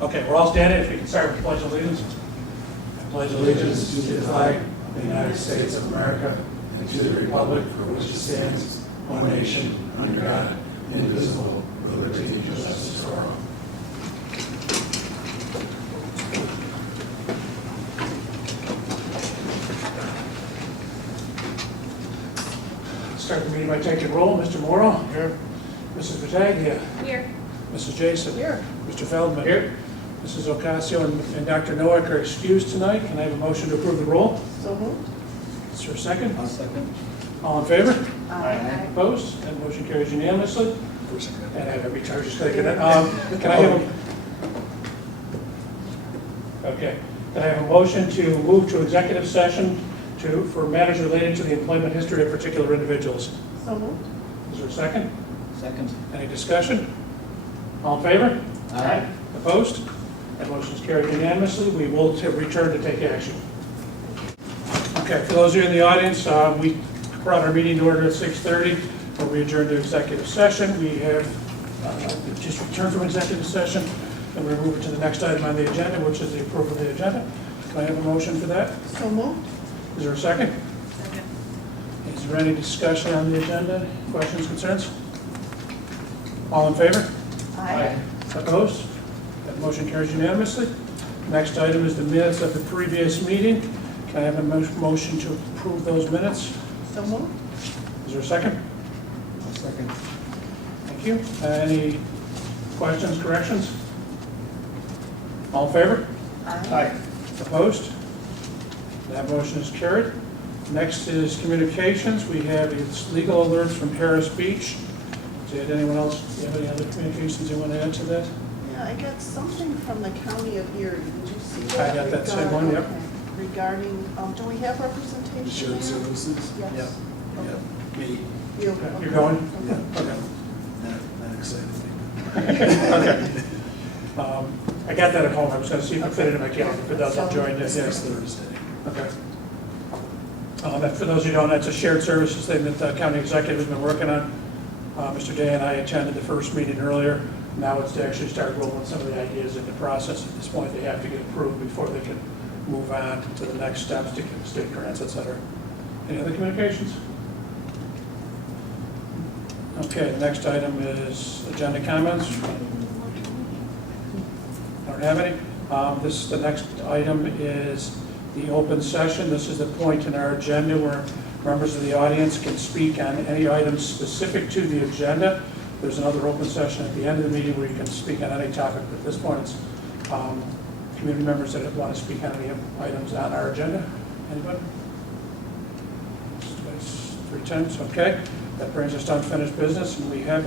Okay, we're all standing. If we can start with the Pledge of Allegiance. I pledge allegiance to the flag of the United States of America and to the republic for which it stands, one nation, under God, indivisible, with liberty and justice for all. Start the meeting by taking roll. Mr. Morrow. Here. Mrs. Battaglia. Here. Mrs. Jason. Here. Mr. Feldman. Here. Mrs. Ocasio and Dr. Noack are excused tonight. Can I have a motion to approve the roll? So moved. Is there a second? I'll second. All in favor? Aye. Opposed? That motion carries unanimously. Of course I And I have every charge just clicking it. Can I have okay. Can I have a motion to move to executive session for matters related to the employment history of particular individuals? So moved. Is there a second? Second. Any discussion? All in favor? Aye. Opposed? That motion is carried unanimously. We will return to take action. Okay, for those of you in the audience, we brought our meeting to order at 6:30, where we adjourned to executive session. We have just returned from executive session, and we're moving to the next item on the agenda, which is the approval of the agenda. Can I have a motion for that? So moved. Is there a second? Second. Is there any discussion on the agenda? Questions, concerns? All in favor? Aye. Opposed? That motion carries unanimously. Next item is the minutes of the previous meeting. Can I have a motion to approve those minutes? So moved. Is there a second? I'll second. Thank you. Any questions, corrections? All in favor? Aye. Opposed? That motion is carried. Next is communications. We have its legal alerts from Harris Beach. Did anyone else, do you have any other communications you want to add to that? Yeah, I got something from the county of Erie. Did you see I that? got that same one, yep. Okay. Regarding, do we have representation Shared there? services? Yes. Yeah. Yeah. Me. You're going? Yeah. Okay. Not excited. Okay. I got that at home. I was going to see if it fit into my calendar. If it does, I'll join this. Next Thursday. Okay. For those who don't know, that's a shared services thing that the county executive has been working on. Mr. Day and I attended the first meeting earlier. Now it's to actually start rolling some of the ideas in the process. At this point, they have to get approved before they can move on to the next steps to get state grants, et cetera. Any other communications? Okay, the next item is agenda comments. I don't have any. The next item is the open session. This is the point in our agenda where members of the audience can speak on any items specific to the agenda. There's another open session at the end of the meeting where you can speak on any topic. At this point, it's community members that want to speak on any items on our agenda. Anybody? 3 times, okay. That brings us to unfinished business, and we have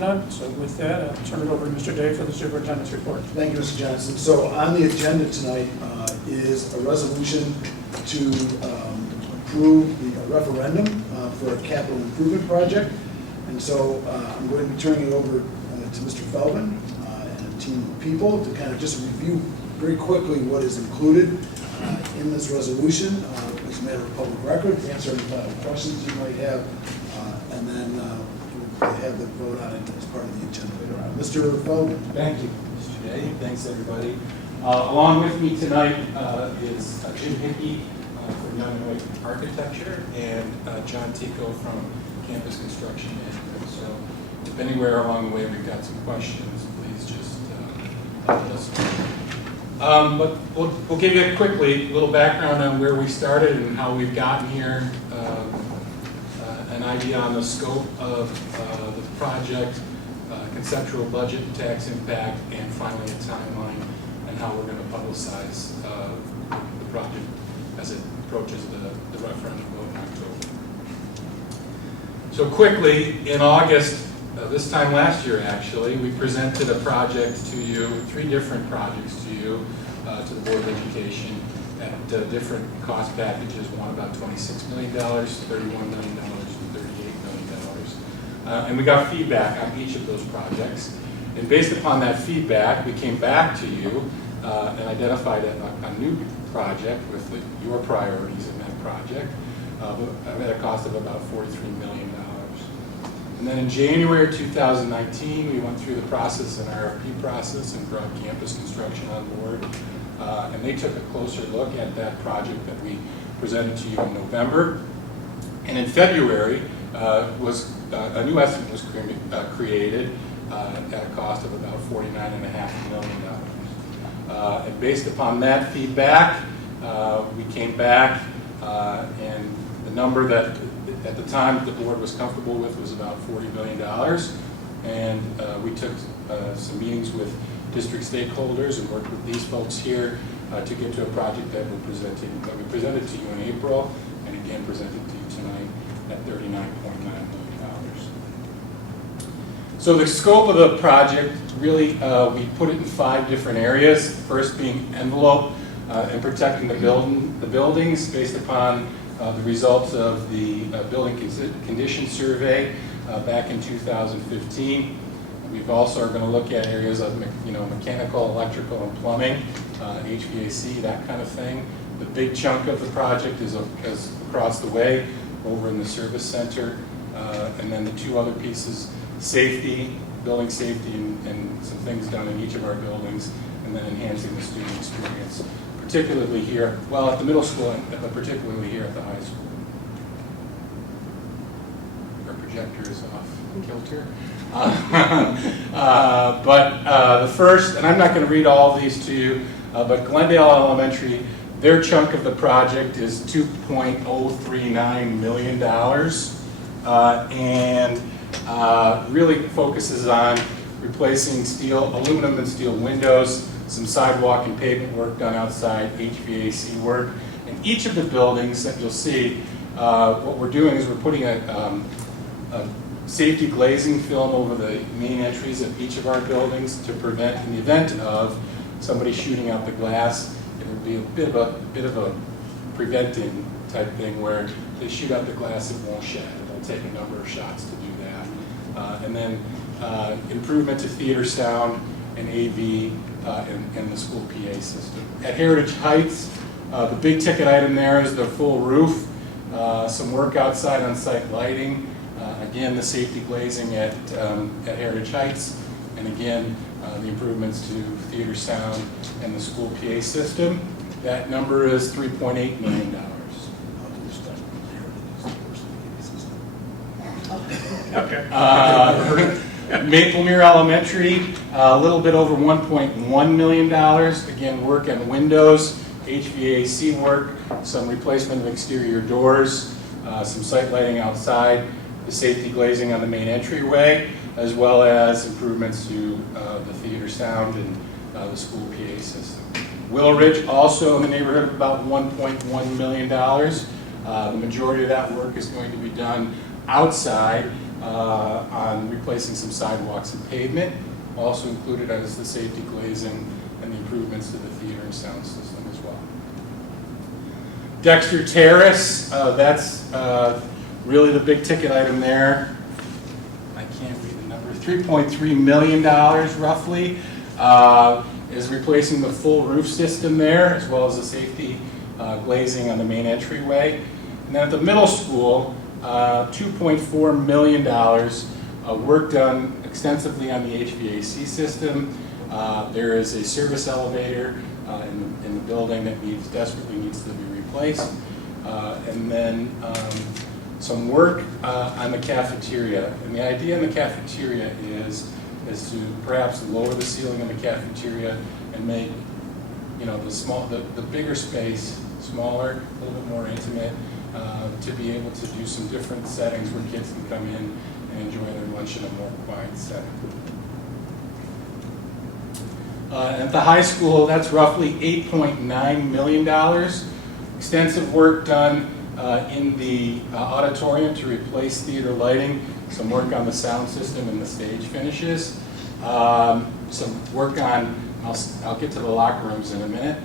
none. So with that, I'll turn it over to Mr. Day for the superintendent's report. Thank you, Mr. Johnson. So on the agenda tonight is a resolution to approve the referendum for a capital improvement project. And so I'm going to be turning it over to Mr. Feldman and a team of people to kind of just review very quickly what is included in this resolution as a matter of public record, answer any final questions you might have, and then we'll have the vote on it as part of the agenda later on. Mr. Feldman. Thank you, Mr. Day. Thanks, everybody. Along with me tonight is Jim Hickey from Young and White Architecture and John Tico from Campus Construction Management. So if anywhere along the way we've got some questions, please just let us know. But we'll give you quickly a little background on where we started and how we've gotten here, an idea on the scope of the project, conceptual budget and tax impact, and finally a timeline and how we're going to publicize the project as it approaches the referendum vote in October. So quickly, in August, this time last year actually, we presented a project to you, 3 different projects to you, to the Board of Education at different cost packages, one about $26 million, $31 million, and $38 million. And we got feedback on each of those projects. And based upon that feedback, we came back to you and identified a new project with your priorities in that project at a cost of about $43 million. And then in January of 2019, we went through the process, an RFP process, and brought Campus Construction on board. And they took a closer look at that project that we presented to you in November. And in February, a new estimate was created at a cost of about $49.5 million. And based upon that feedback, we came back and the number that at the time the board was comfortable with was about $40 million. And we took some meetings with district stakeholders and worked with these folks here to get to a project that we presented to you in April and again presented to you tonight at $39.9 million. So the scope of the project, really, we put it in 5 different areas. First being envelope and protecting the buildings based upon the results of the building condition survey back in 2015. We've also are going to look at areas of mechanical, electrical, and plumbing, HVAC, that kind of thing. The big chunk of the project is across the way over in the service center, and then the 2 other pieces, safety, building safety, and some things done in each of our buildings, and then enhancing the student experience, particularly here, well, at the middle school, but particularly here at the high school. Our projector is off kilter. The first, and I'm not going to read all of these to you, but Glendale Elementary, their chunk of the project is $2.039 million, and really focuses on replacing aluminum and steel windows, some sidewalk and pavement work done outside, HVAC work. In each of the buildings that you'll see, what we're doing is we're putting a safety glazing film over the main entries of each of our buildings to prevent, in the event of somebody shooting out the glass, it would be a bit of a preventing type thing where they shoot out the glass, it won't shatter. It'll take a number of shots to do that. And then improvement to theater sound and AV and the school PA system. At Heritage Heights, the big ticket item there is the full roof, some work outside on site lighting, again the safety glazing at Heritage Heights, and again the improvements to theater sound and the school PA system. That number is $3.8 million. Okay. Maplemere Elementary, a little bit over $1.1 million. Again, work on windows, HVAC work, some replacement of exterior doors, some site lighting outside, the safety glazing on the main entryway, as well as improvements to the theater sound and the school PA system. Willow Ridge, also in the neighborhood of about $1.1 million. The majority of that work is going to be done outside on replacing some sidewalks and pavement. Also included is the safety glazing and the improvements to the theater and sound system as well. Dexter Terrace, that's really the big ticket item there. I can't read the number. $3.3 million roughly is replacing the full roof system there, as well as the safety glazing on the main entryway. And then at the middle school, $2.4 million, work done extensively on the HVAC system. There is a service elevator in the building that desperately needs to be replaced. And then some work on the cafeteria. And the idea in the cafeteria is to perhaps lower the ceiling of the cafeteria and make the bigger space smaller, a little bit more intimate, to be able to do some different settings where kids can come in and enjoy their lunch in a more quiet setting. At the high school, that's roughly $8.9 million. Extensive work done in the auditorium to replace theater lighting, some work on the sound system and the stage finishes, some work on, I'll get to the locker rooms in a minute,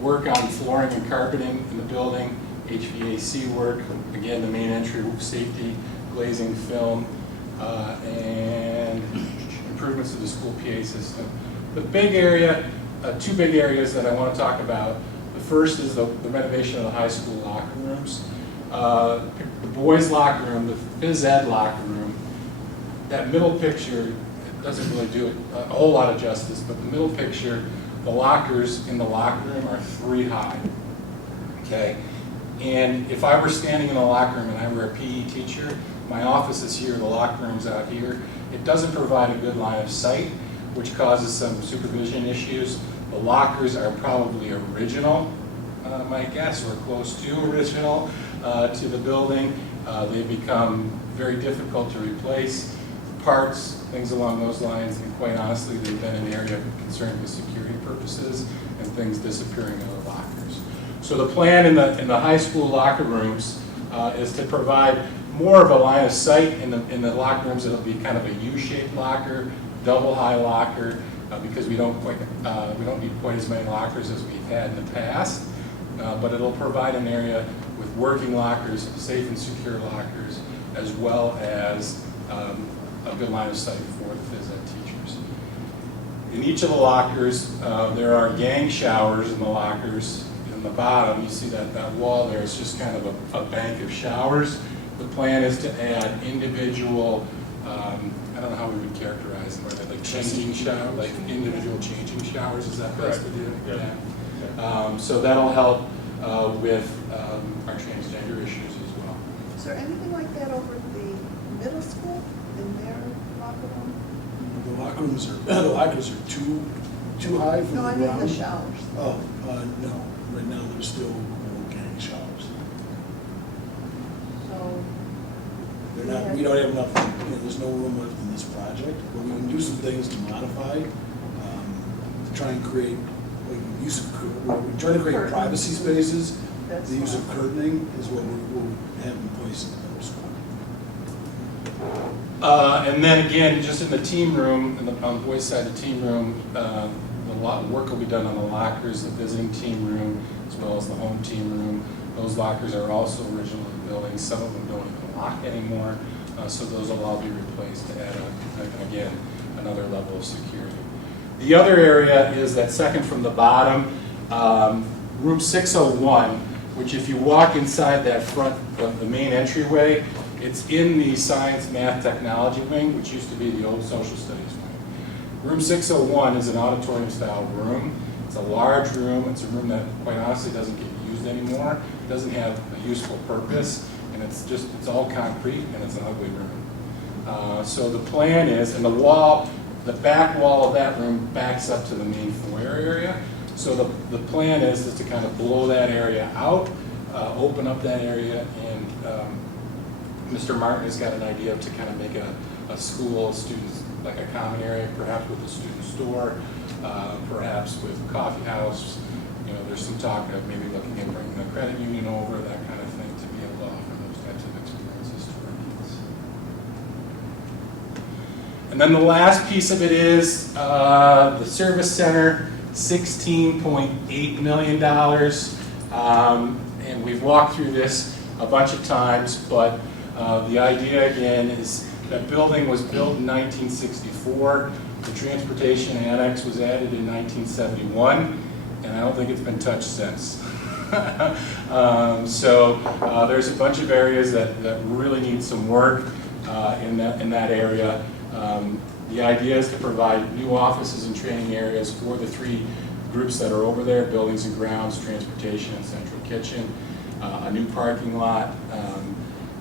work on flooring and carpeting in the building, HVAC work, again the main entry safety glazing film, and improvements to the school PA system. The big area, 2 big areas that I want to talk about. The first is the renovation of the high school locker rooms. boys' locker room, the phys ed locker room, that middle picture, it doesn't really do it a whole lot of justice, but the middle picture, the lockers in the locker room are 3 high, okay? And if I were standing in the locker room and I were a PE teacher, my office is here, the locker room's out here, it doesn't provide a good line of sight, which causes some supervision issues. The lockers are probably original, my guess, or close to original to the building. They become very difficult to replace. Parts, things along those lines, and quite honestly, they've been an area of concern with security purposes and things disappearing out of the lockers. So the plan in the high school locker rooms is to provide more of a line of sight in the locker rooms. It'll be kind of a U-shaped locker, double high locker, because we don't need quite as many lockers as we've had in the past. But it'll provide an area with working lockers, safe and secure lockers, as well as a good line of sight for the phys ed teachers. In each of the lockers, there are gang showers in the lockers. In the bottom, you see that wall there, it's just kind of a bank of showers. The plan is to add individual, I don't know how we would characterize them, are they like changing showers, like individual changing showers, is that best to do? Yeah. So that'll help with our transgender issues as well. Is there anything like that over at the middle school in their locker room? The lockers are too high from No, the I mean ground. the showers. Oh, no. Right now, there's still no gang showers. So, They're not. We don't have enough. There's no room left in this project, but we can do some things to modify, to try and create. Like, use of, we're trying to create Curtain. privacy spaces. That's The use of fine. curtaining is what we'll have in place in the middle school. And then again, just in the team room, on the boys' side of the team room, a lot of work will be done on the lockers, the visiting team room, as well as the home team room. Those lockers are also original in the building. Some of them don't even lock anymore, so those will all be replaced to add, again, another level of security. The other area is that second from the bottom, room 601, which if you walk inside that front, the main entryway, it's in the science, math, technology wing, which used to be the old social studies wing. Room 601 is an auditorium-style room. It's a large room. It's a room that, quite honestly, doesn't get used anymore. It doesn't have a useful purpose, and it's all concrete, and it's an ugly room. So the plan is, and the back wall of that room backs up to the main foyer area. So the plan is to kind of blow that area out, open up that area, and Mr. Martin has got an idea to kind of make a school, students, like a common area, perhaps with a student store, perhaps with a coffee house. You know, there's some talk of maybe looking at bringing a credit union over, that kind of thing, to be able to offer those types of experiences to our kids. And then the last piece of it is the service center, $16.8 million. And we've walked through this a bunch of times, but the idea again is that building was built in 1964. The transportation annex was added in 1971, and I don't think it's been touched since. So there's a bunch of areas that really need some work in that area. The idea is to provide new offices and training areas for the 3 groups that are over there: buildings and grounds, transportation, and central kitchen. A new parking lot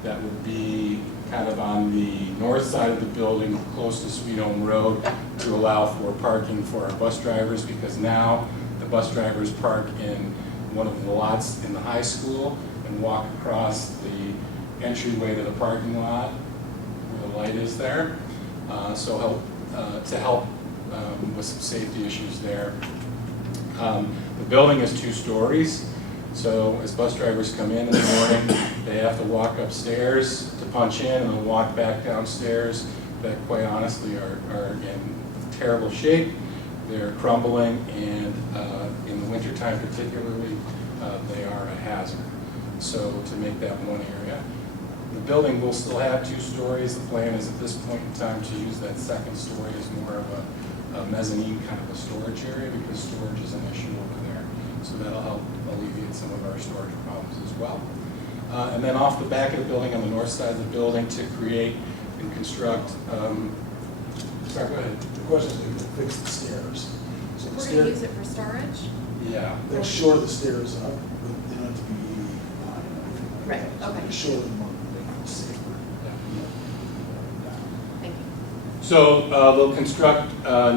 that would be kind of on the north side of the building, close to Sweet Home Road, to allow for parking for our bus drivers, because now the bus drivers park in one of the lots in the high school and walk across the entryway to the parking lot where the light is there. So to help with some safety issues there. The building is 2 stories. So as bus drivers come in the morning, they have to walk upstairs to punch in and then walk back downstairs that, quite honestly, are in terrible shape. They're crumbling, and in the wintertime particularly, they are a hazard. So to make that one area. The building will still have 2 stories. The plan is at this point in time to use that second story as more of a mezzanine kind of a storage area, because storage is an issue over there. So that'll help alleviate some of our storage problems as well. And then off the back of the building, on the north side of the building, to create and construct, sorry, go ahead. The question is, they can fix the stairs. So the We're stair- gonna use it for storage? Yeah. They'll shore the stairs up, but they don't have to be high enough. Right, So okay. they shore them up, make them safer. Thank you. So they'll construct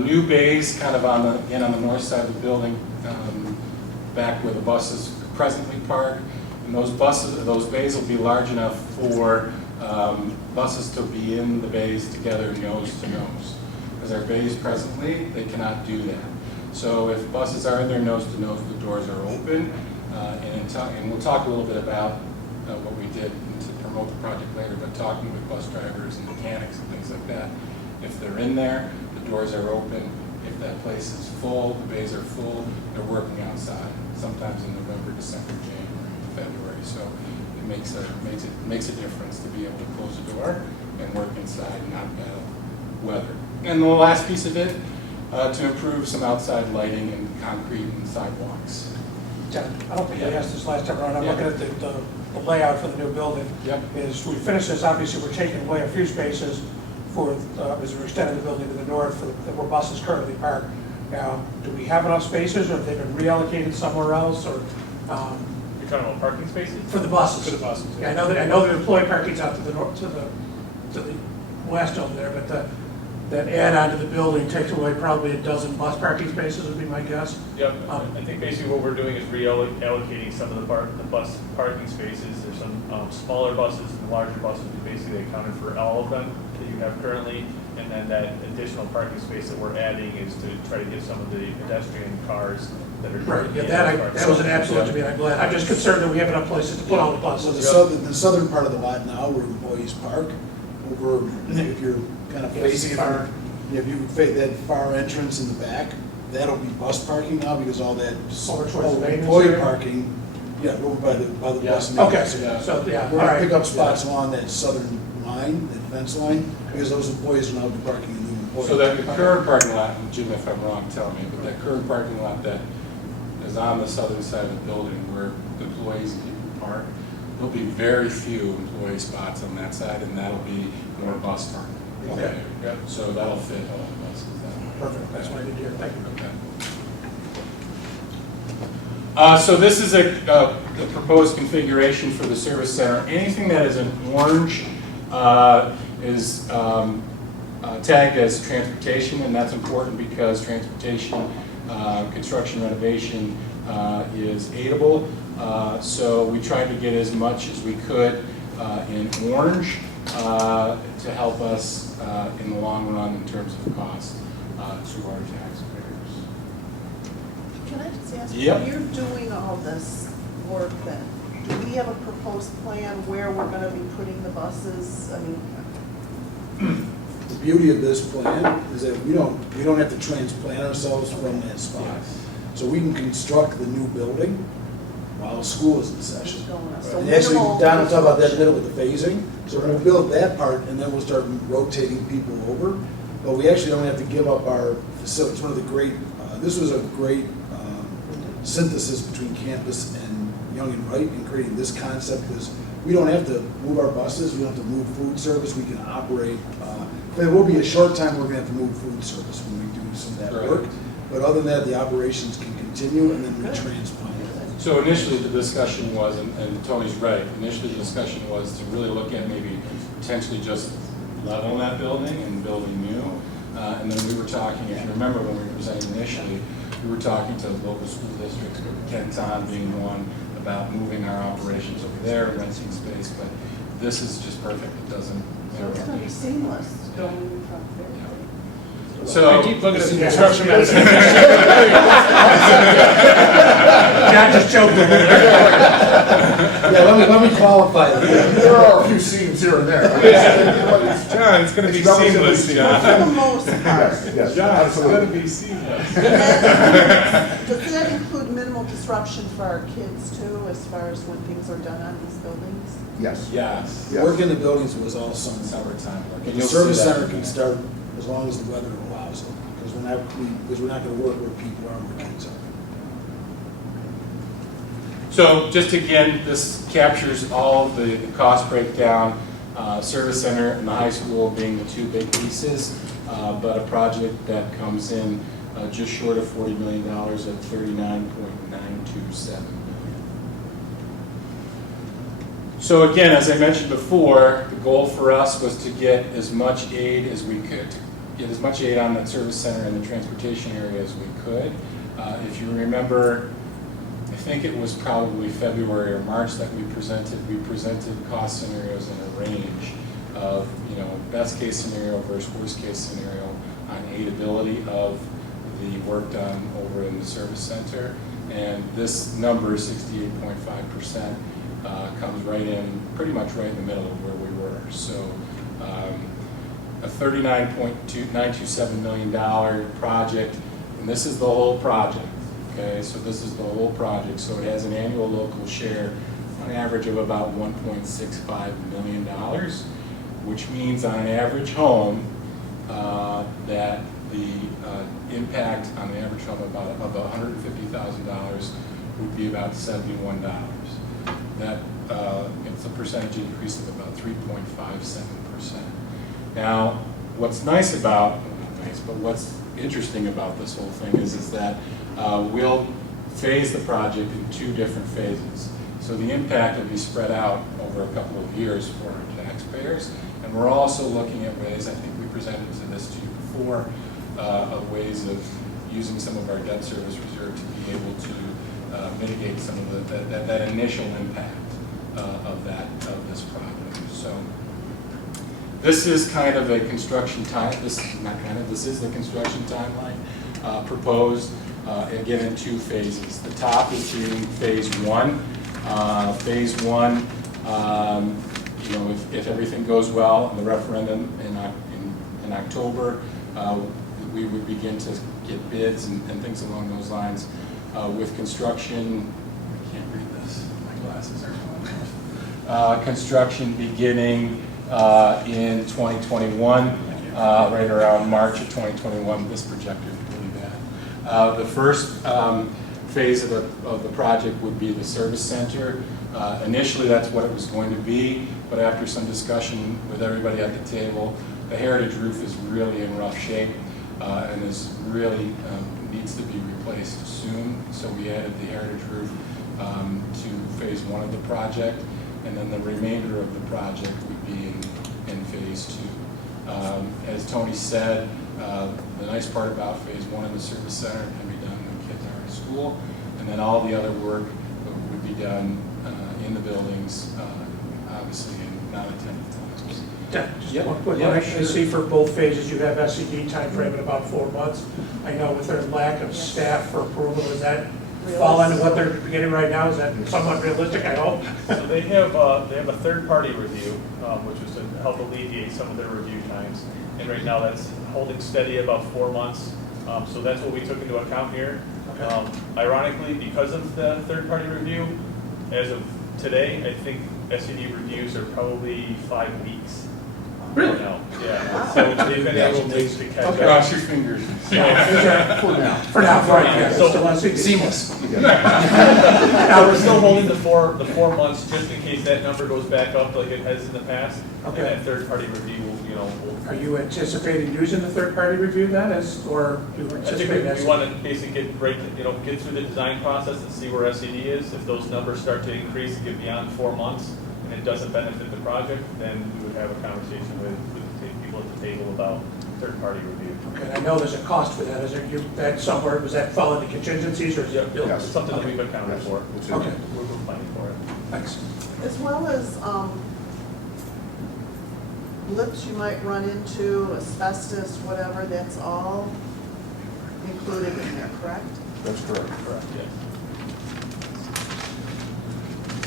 new bays kind of again, on the north side of the building, back where the buses presently park. And those bays will be large enough for buses to be in the bays together nose to nose. Because our bays presently, they cannot do that. So if buses are in there nose to nose, the doors are open. And we'll talk a little bit about what we did to promote the project later, but talking with bus drivers and mechanics and things like that. If they're in there, the doors are open. If that place is full, the bays are full, they're working outside, sometimes in November, December, January, February. So it makes a difference to be able to close the door and work inside, not bad weather. And the last piece of it, to improve some outside lighting and concrete and sidewalks. John, I don't think I asked this last time around, I'm Yeah. looking at the layout for the new building. Yep. Is we finish this, obviously, we're taking away a few spaces for, as we're extending the building to the north, where buses currently park. Now, do we have enough spaces, or have they been reallocated somewhere else, or, You're talking about parking spaces? for the buses? For the buses, Yeah, yeah. I know the employee parking's out to the north, to the west over there, but that add-on to the building takes away probably a dozen bus parking spaces, would be my guess. Yep, I think basically what we're doing is reallocating some of the bus parking spaces. There's some smaller buses and larger buses, we basically accounted for all of them that you have currently. And then that additional parking space that we're adding is to try to get some of the pedestrian cars that are Right, currently. yeah, that was an absolute to me, I'm glad. I'm just concerned that we have enough places to put all the So the buses. southern part of the lot now, where employees park, over, if you're kind of Yes, facing, far. if you face that far entrance in the back, that'll be bus parking now, because all that Over towards the maintenance employee area? parking, yeah, over by the Yeah. bus. Okay, maintenance area. so, yeah, all We're gonna right. pick up spots along that southern line, that fence line, because those employees will now be parking in the employee. So that the current parking lot, and Jim, if I'm wrong, tell me, but that current parking lot that is on the southern side of the building where employees and people park, there'll be very few employee spots on that side, and that'll be more bus parking. Okay. Yep. So that'll fit all the buses. Perfect, that's what I did here, thank you. Okay. So this is the proposed configuration for the service center. Anything that is in orange is tagged as transportation, and that's important because transportation, construction, renovation is aidable. So we tried to get as much as we could in orange to help us in the long run in terms of cost to our taxpayers. Can I just ask, Yep. when you're doing all this work then, do we have a proposed plan where we're gonna be putting the buses? I mean, The beauty of this plan is that we don't have to transplant ourselves from that spot. Yes. So we can construct the new building while school is in session. just going up. So And actually, minimal- Don will talk about that in a minute with the phasing. So we're gonna build that part, and then we'll start rotating people over. But we actually don't have to give up our facility. It's one of the great, this was a great synthesis between campus and Young and Wright in creating this concept, because we don't have to move our buses, we don't have to move food service, we can operate. There will be a short time we're gonna have to move food service when we do some of that work. Right. But other than that, the operations can continue, and then we transplant. So initially, the discussion was, and Tony's right, initially the discussion was to really look at maybe potentially just leveling that building and building new. And then we were talking, if you remember when we were presenting initially, we were talking to local school districts, Kenton being one, about moving our operations over there, renting space, but this is just perfect, it doesn't. So it's gonna be seamless going from there. So. I keep looking at the construction John just choked me. Yeah, let me qualify that. There are a few seams here and there. John, it's gonna be seamless, For the most part. Yes, John, it's absolutely. gonna be seamless. Does that include minimal disruption for our kids too, as far as when things are done on these buildings? Yes. Yes, Yes. Work in the buildings was all summer. summertime work. And The you'll see service that. center can start as long as the weather allows it, because we're not gonna work where people are, where kids are. So just again, this captures all of the cost breakdown, service center and the high school being the two big pieces, but a project that comes in just short of $40 million at 39.927 million. So again, as I mentioned before, the goal for us was to get as much aid as we could, get as much aid on that service center and the transportation area as we could. If you remember, I think it was probably February or March that we presented cost scenarios in a range of, you know, best case scenario versus worst case scenario on aidability of the work done over in the service center. And this number, 68.5%, comes right in, pretty much right in the middle of where we were. So a $39.927 million project, and this is the whole project. Okay, so this is the whole project. So it has an annual local share on average of about $1.65 million, which means on an average home that the impact on the average home of $150,000 would be about $71. That it's a percentage increase of about 3.57%. Now, what's nice about, not nice, but what's interesting about this whole thing is that we'll phase the project in two different phases. So the impact will be spread out over a couple of years for our taxpayers. And we're also looking at ways, I think we presented this to you before, of ways of using some of our debt service reserve to be able to mitigate some of that initial impact of this project. So this is kind of a construction time. This is the construction timeline proposed. Again, in two phases. The top is being phase one. Phase one, you know, if everything goes well in the referendum in October, we would begin to get bids and things along those lines. With construction, I can't read this. My glasses are going. Construction beginning in 2021, right around March of 2021. This projector is really bad. The first phase of the project would be the service center. Initially, that's what it was going to be, but after some discussion with everybody at the table, the heritage roof is really in rough shape and is really needs to be replaced soon. So we added the heritage roof to phase one of the project, and then the remainder of the project would be in phase two. As Tony said, the nice part about phase one of the service center can be done when kids are in school, and then all the other work would be done in the buildings, obviously in non-attended classes. Yeah, just Yep. one quick Yeah, one. I sure. see for both phases, you have SED timeframe at about 4 months. I know with their lack of staff for approval, does that fall into what they're getting right now? Is that somewhat realistic, I hope? So they have a third-party review, which was to help alleviate some of their review times. And right now, that's holding steady about 4 months. So that's what we took into account here. Okay. Ironically, because of the third-party review, as of today, I think SED reviews are probably 5 weeks. Really? Now. Yeah. So they've been able to catch up. Cross your fingers. For now. For now, right, yeah. So- still on SED. Seamless. Now, we're still holding the four months just in case that number goes back up like it has in the past. Okay. And that third-party review will, Are you anticipating using the third-party review then, or do you I think anticipate we want to basically get through the design process and see where SED is. If those numbers start to increase and get beyond 4 months and it doesn't benefit the project, then we would have a conversation with the people at the table about third-party review. Okay, I know there's a cost for that. Is there, that somewhere, was that fall into contingencies or is it built? It's something that Okay. we've accounted for. Okay. We're planning for it. Thanks. As well as blips you might run into, asbestos, whatever, that's all included in there, correct? That's correct. Correct, yes.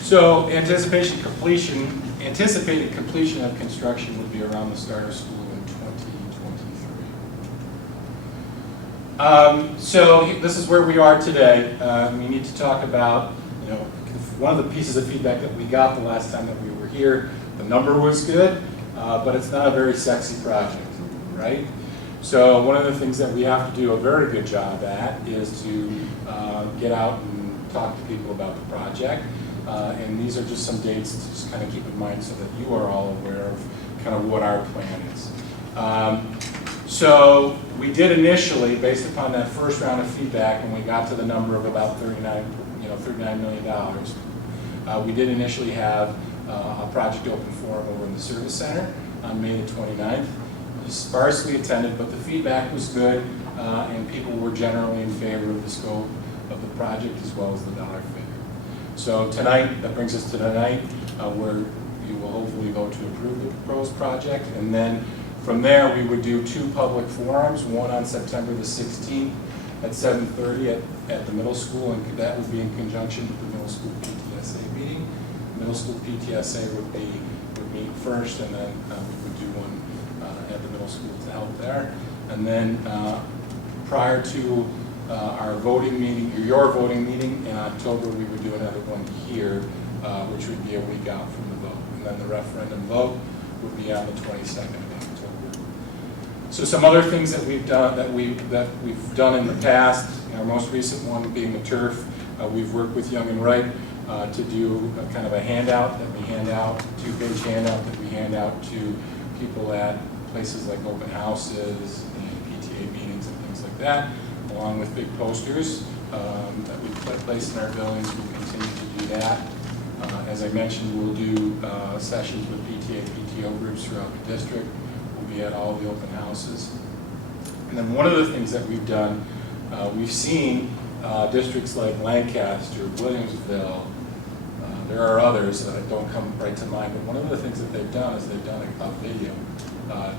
So anticipated completion of construction would be around the start of school in 2023. So this is where we are today. We need to talk about, one of the pieces of feedback that we got the last time that we were here. The number was good, but it's not a very sexy project, right? So one of the things that we have to do a very good job at is to get out and talk to people about the project. And these are just some dates to just kind of keep in mind so that you are all aware of kind of what our plan is. So we did initially, based upon that first round of feedback, and we got to the number of about $39 million, we did initially have a project open forum over in the service center on May the 29th. It was sparsely attended, but the feedback was good, and people were generally in favor of the scope of the project as well as the dollar figure. So tonight, that brings us to tonight, where you will hopefully vote to approve the proposed project, and then from there, we would do 2 public forums, one on September the 16th at 7:30 at the middle school, and that would be in conjunction with the middle school PTSA meeting. Middle school PTSA would meet first, and then we would do one at the middle school to help there. And then prior to our voting meeting, or your voting meeting in October, we would do another one here, which would be a week out from the vote. And then the referendum vote would be on the 22nd of October. So some other things that we've done that we've done in the past, our most recent one being the turf. We've worked with Young and Wright to do a kind of a handout that we hand out, 2-page handout that we hand out to people at places like open houses and PTA meetings and things like that, along with big posters that we place in our buildings. We'll continue to do that. As I mentioned, we'll do sessions with PTA, PTO groups throughout the district. We'll be at all the open houses. And then one of the things that we've done, we've seen districts like Lancaster, Williamsville, there are others that don't come right to mind, but one of the things that they've done is they've done a video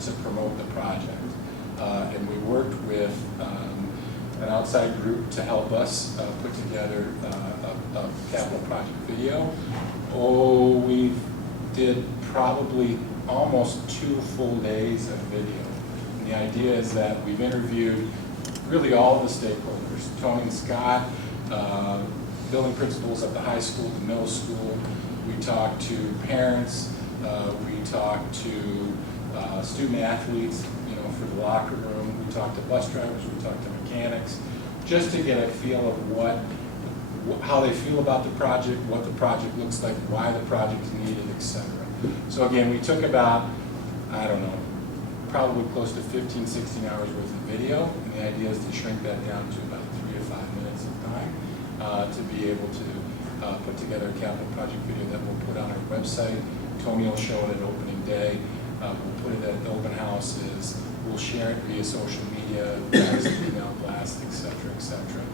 to promote the project. And we worked with an outside group to help us put together a capital project video. We did probably almost 2 full days of video. And the idea is that we've interviewed really all of the stakeholders, Tony and Scott, building principals at the high school, the middle school. We talked to parents, we talked to student athletes, for the locker room. We talked to bus drivers, we talked to mechanics, just to get a feel of how they feel about the project, what the project looks like, why the project is needed, etc. So again, we took about, I don't know, probably close to 15, 16 hours worth of video, and the idea is to shrink that down to about 3 to 5 minutes of time to be able to put together a capital project video that we'll put on our website. Tony will show it at opening day. We'll put it at the open houses. We'll share it via social media, email blast, etc., etc.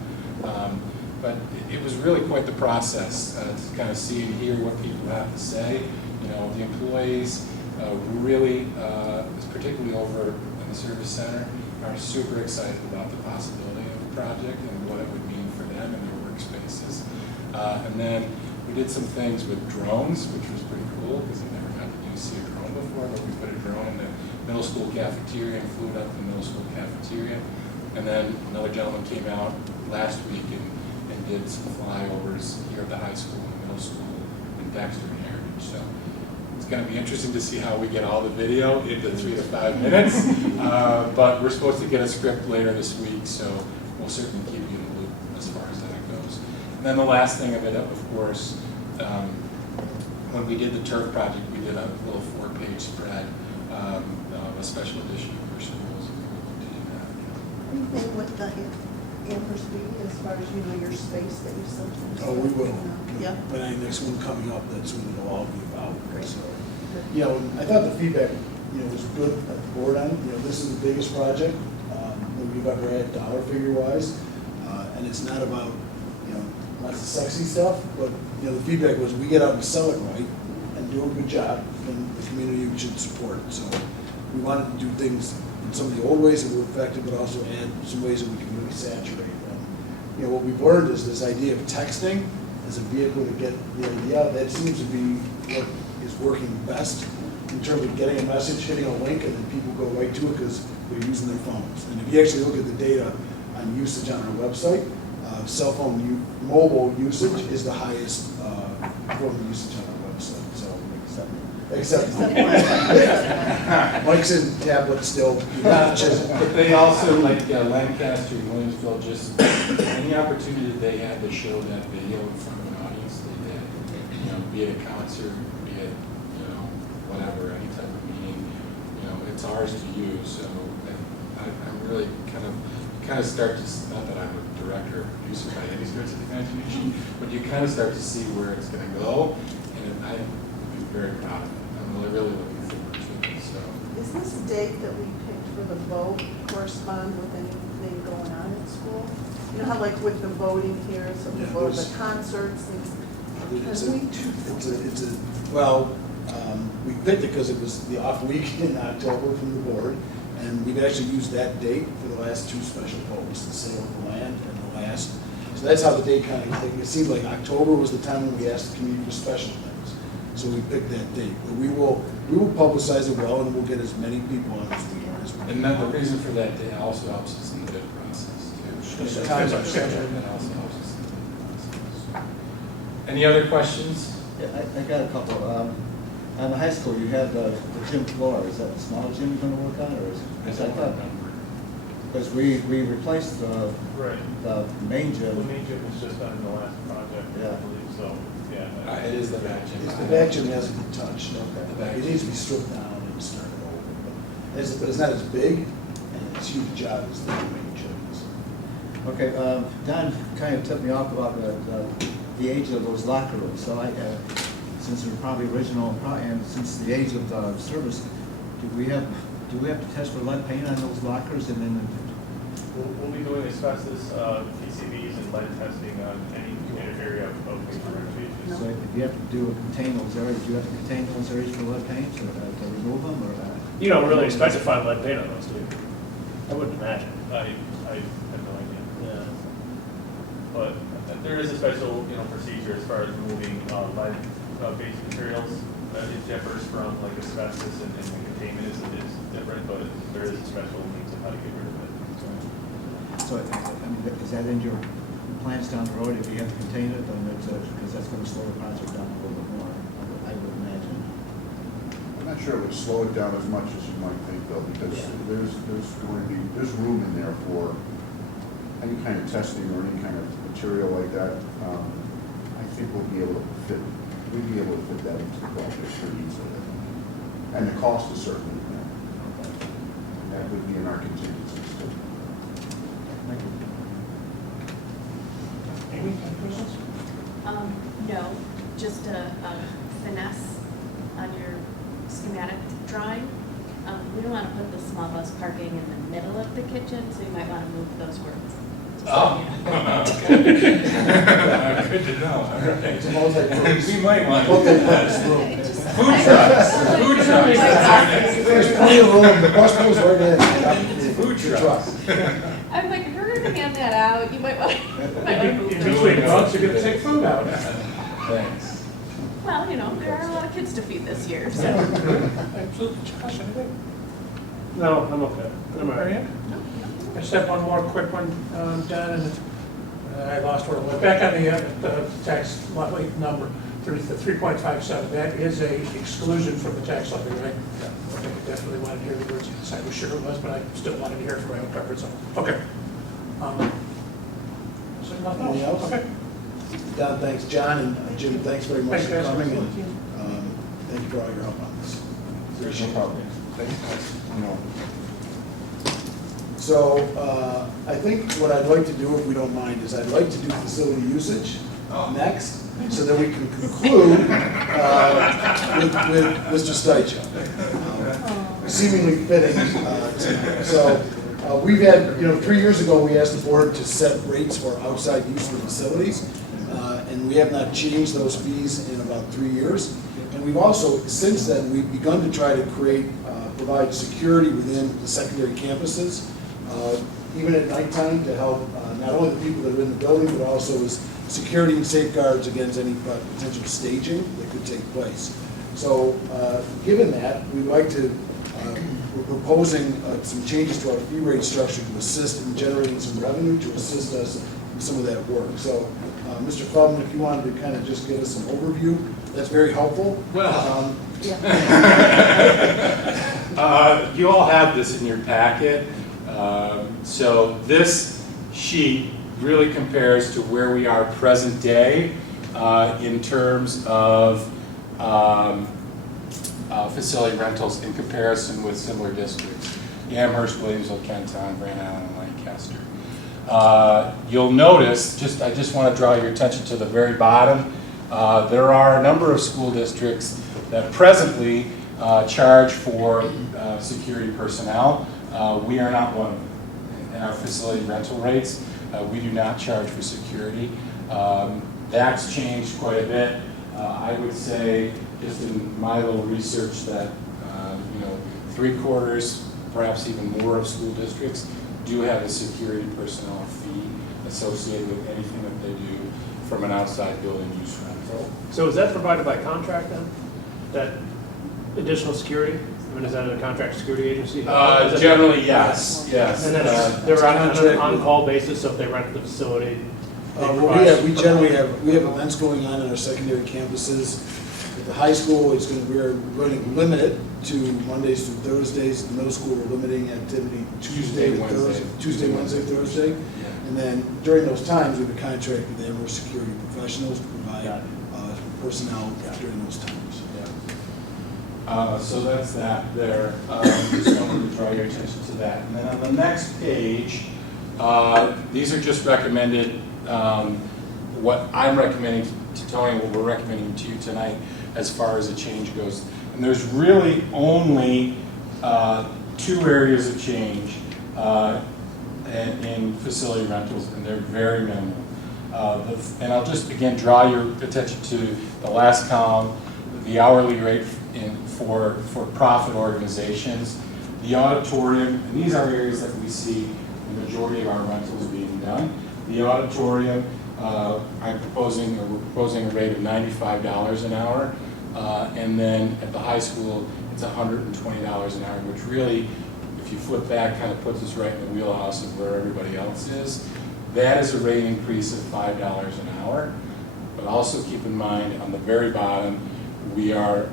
But it was really quite the process to kind of see and hear what people have to say. The employees really, particularly over in the service center, are super excited about the possibility of the project and what it would mean for them and their workspaces. And then we did some things with drones, which was pretty cool because I never got to see a drone before, but we put a drone in the middle school cafeteria and flew it up to the middle school cafeteria. And then another gentleman came out last week and did some flyovers here at the high school and middle school in Dexter and Heritage. So it's going to be interesting to see how we get all the video into 3 to 5 minutes. But we're supposed to get a script later this week, so we'll certainly keep you in the loop as far as that goes. And then the last thing of it, of course, when we did the turf project, we did a little 4-page spread, a special edition for schools. Anything with the Amherst meeting as far as, your space that you sometimes. Oh, we will. Yeah. But I think next one coming up, that's when it'll all be about. Great. So, I thought the feedback, was good at the board on it. This is the biggest project that we've ever had dollar figure wise. And it's not about, lots of sexy stuff, but, the feedback was we get out and sell it right and do a good job, and the community should support it. So we wanted to do things in some of the old ways that were effective, but also add some ways that we can really saturate. And, what we've learned is this idea of texting as a vehicle to get the idea out. That seems to be what is working best in terms of getting a message, hitting a link, and then people go right to it because they're using their phones. And if you actually look at the data on usage on our website, cell phone mobile usage is the highest form of usage on our website. So Except Except Mike's in tablet still. But they also, like Lancaster and Williamsville, just any opportunity that they had to show that video in front of an audience, they did. You know, be it a concert, be it, you know, whatever, any type of meeting, you know, it's ours to use. So I'm really kind of start to, not that I'm a director or producer by any stretch of the imagination, but you kind of start to see where it's going to go, and I'm very proud of it. I'm really looking forward to it. So. Is this date that we picked for the vote correspond with anything going on at school? You know how like with the voting here, so Yeah, the concerts and, We picked it because it was the off week in October from the board, and we've actually used that date for the last two special votes, the sale of the land and the last. So that's how the date kind of, it seemed like October was the time when we asked the community for special things. So we picked that date, but we will publicize it well, and we'll get as many people on as we can. And then the reason for that day also helps us in the bid process too. That also helps us in the bid process. Any other questions? Yeah, I got a couple. On the high school, you have the gym floor. Is that the small gym you're going to work on, or is I that don't remember. because we replaced Right. the main The gym. main gym was just done in the last project, I Yeah. believe, so, yeah. It is the back gym. It's the back gym hasn't been touched. The back It needs to be stripped down and started over. But it's not as big and it's huge job as the main gym is. Okay, Don kind of tipped me off about the age of those locker rooms. So since they're probably original, and since the age of the service, do we have to test for lead paint on those lockers, and then? We'll be doing asbestos, PCBs and lead testing on any area of major renovations. So if you have to contain those areas, do you have to contain those areas for lead paint to remove them, or? You don't really expect to find lead paint on those, do you? I wouldn't imagine. I have no idea. Yeah. But there is a special, procedure as far as removing lead-based materials. It differs from like asbestos and the containment is different, but there is a special means of how to get rid of it. So, is that in your plans down the road, if you have to contain it, then it's, because that's gonna slow the project down a little bit more, I would imagine. I'm not sure it would slow it down as much as you might think though, because there's room in there for any kind of testing or any kind of material like that. I think we'd be able to fit that into the project pretty easily. And the cost is certainly there. That would be in our contingencies too. Thank you. Amy, any questions? No, just a finesse on your schematic drawing. We don't want to put the small bus parking in the middle of the kitchen, so you might want to move those words. Oh, okay. Good to know. All right. It's a multi-purpose. We might want to. Multi-purpose room. Okay, just- Food trucks. Food trucks. There's plenty of room, the bus goes right in. Food trucks. I'm like, if you're going to hand that out, you might want to move In those. between runs, you're gonna take food out. Thanks. Well, there are a lot of kids to feed this year, so. Absolutely. Josh, anything? No, I'm okay. I'm all right. Marianne? I just have one more quick one, Don, and I lost where it went. Back on the tax levy number, the 3.57, that is a exclusion from the tax levy, right? Yeah. Okay, definitely wanted to hear the words, I was sure it was, but I still wanted to hear it for my own comfort, so, okay. So nothing Anything else? Okay. Don, thanks. John and Jim, thanks very much Thanks, for guys. coming, and thank you for all your help on this. No problem. Thanks, guys. So I think what I'd like to do, if we don't mind, is I'd like to do facility usage next, so that we can conclude with Mr. Steichen. Seemingly fitting. So we've had, 3 years ago, we asked the board to set rates for outside use of facilities, and we have not changed those fees in about 3 years. And we've also, since then, we've begun to try to provide security within the secondary campuses, even at nighttime, to help not only the people that are in the building, but also as security and safeguards against any potential staging that could take place. So given that, we'd like to, we're proposing some changes to our fee rate structure to assist in generating some revenue, to assist us some of that work. So, Mr. Feldman, if you wanted to kind of just give us an overview, that's very helpful. Well. Yeah. You all have this in your packet. So this sheet really compares to where we are present day in terms of facility rentals in comparison with similar districts: Amherst, Williamsville, Kenton, Grand Island, and Lancaster. You'll notice, I just want to draw your attention to the very bottom. There are a number of school districts that presently charge for security personnel. We are not one of them. In our facility rental rates, we do not charge for security. That's changed quite a bit. I would say, just in my little research, that 3/4, perhaps even more, of school districts do have a security personnel fee associated with anything that they do from an outside building use rental. So is that provided by contract then? That additional security? I mean, is that a contract security agency? Is that- Generally, yes. And then they're on an on-call basis, so if they rent the facility, they Well, provide- we generally have events going on in our secondary campuses. At the high school, we're running limited to Mondays through Thursdays. The middle school, we're limiting activity Tuesday, Wednesday, Thursday. Yeah. And then during those times, we have a contract with the Amherst Security Professionals to provide Got personnel during those times. So that's that there. Just wanted to draw your attention to that. And then on the next page, these are just recommended, what I'm recommending to Tony, what we're recommending to you tonight as far as a change goes. And there's really only 2 areas of change in facility rentals, and they're very minimal. And I'll just again draw your attention to the last column, the hourly rate for profit organizations. The auditorium, and these are areas that we see the majority of our rentals being done. The auditorium, we're proposing a rate of $95 an hour, and then at the high school, it's $120 an hour, which really, if you flip back, kind of puts us right in the wheelhouse of where everybody else is. That is a rate increase of $5 an hour, but also keep in mind on the very bottom, we are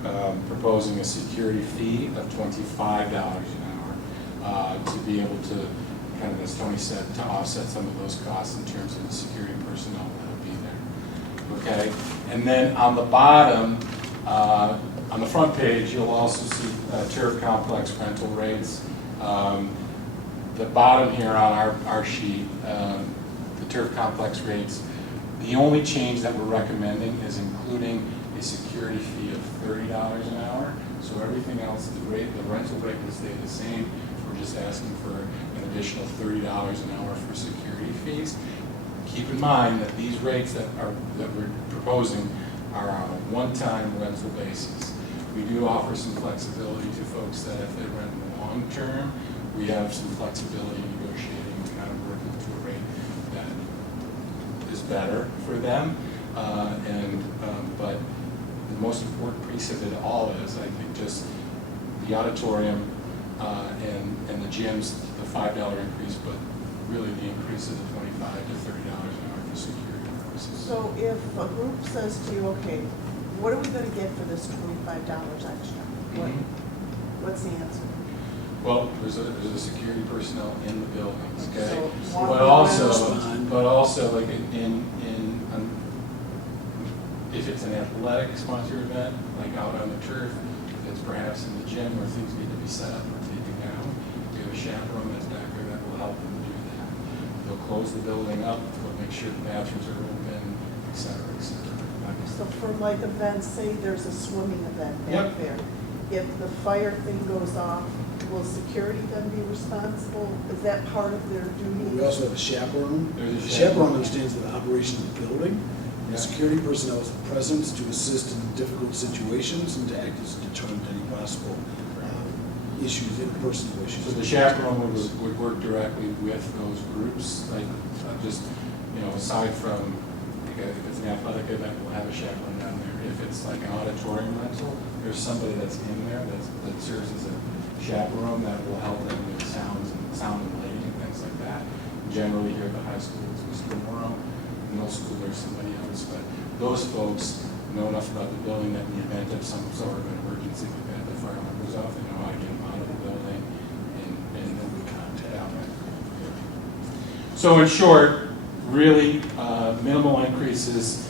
proposing a security fee of $25 an hour to be able to, kind of as Tony said, to offset some of those costs in terms of the security personnel that will be there. Okay, and then on the bottom, on the front page, you'll also see turf complex rental rates. The bottom here on our sheet, the turf complex rates, the only change that we're recommending is including a security fee of $30 an hour. So everything else, the rental rate will stay the same. We're just asking for an additional $30 an hour for security fees. Keep in mind that these rates that we're proposing are on a one-time rental basis. We do offer some flexibility to folks that if they rent long term, we have some flexibility negotiating and kind of working to a rate that is better for them. But the most important piece of it all is, I think, just the auditorium and the gyms, the $5 increase, but really the increase of the $25 to $30 an hour for security purposes. So if a group says to you, okay, what are we gonna get for this $25 extra? What's the answer? Well, there's a security personnel in the buildings, okay? So But also like if it's an athletic sponsored event, like out on the turf, it's perhaps in the gym where things need to be set up or taken down. We have a chaperone that's back there that will help them do that. They'll close the building up, they'll make sure the bathrooms are open, et cetera, et cetera. So for like events, say there's a swimming event back Yep. there. If the fire thing goes off, will security then be responsible? Is that part of their duty? We also have a chaperone. There's a The chaperone. chaperone understands the operation of the building. Yeah. The security personnel's presence to assist in difficult situations and to act as a deterrent to any possible issues, interpersonal issues. So the chaperone would work directly with those groups, like just, aside from, like if it's an athletic event, we'll have a chaperone down there. If it's like an auditorium rental, there's somebody that's in there that serves as a chaperone that will help them with sound and lighting and things like that. In generally here at the high school, it's Mr. Morrow, middle school or somebody else, but those folks know enough about the building that in the event of some sort of an emergency, like that, the fire alarm goes off, they know how to get them out of the building, and then we contact them. So in short, really minimal increases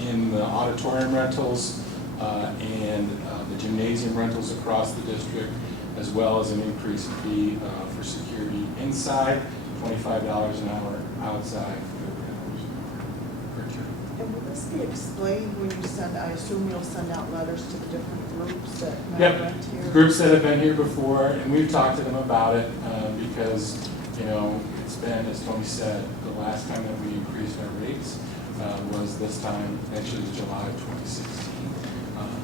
in the auditorium rentals and the gymnasium rentals across the district, as well as an increased fee for security inside, $25 an hour outside, $30 per year. And will this be explained when you send, I assume you'll send out letters to the different groups that now Yep, rent here? groups that have been here before, and we've talked to them about it because, you know, it's been, as Tony said, the last time that we increased our rates was this time, actually it was July of 2016.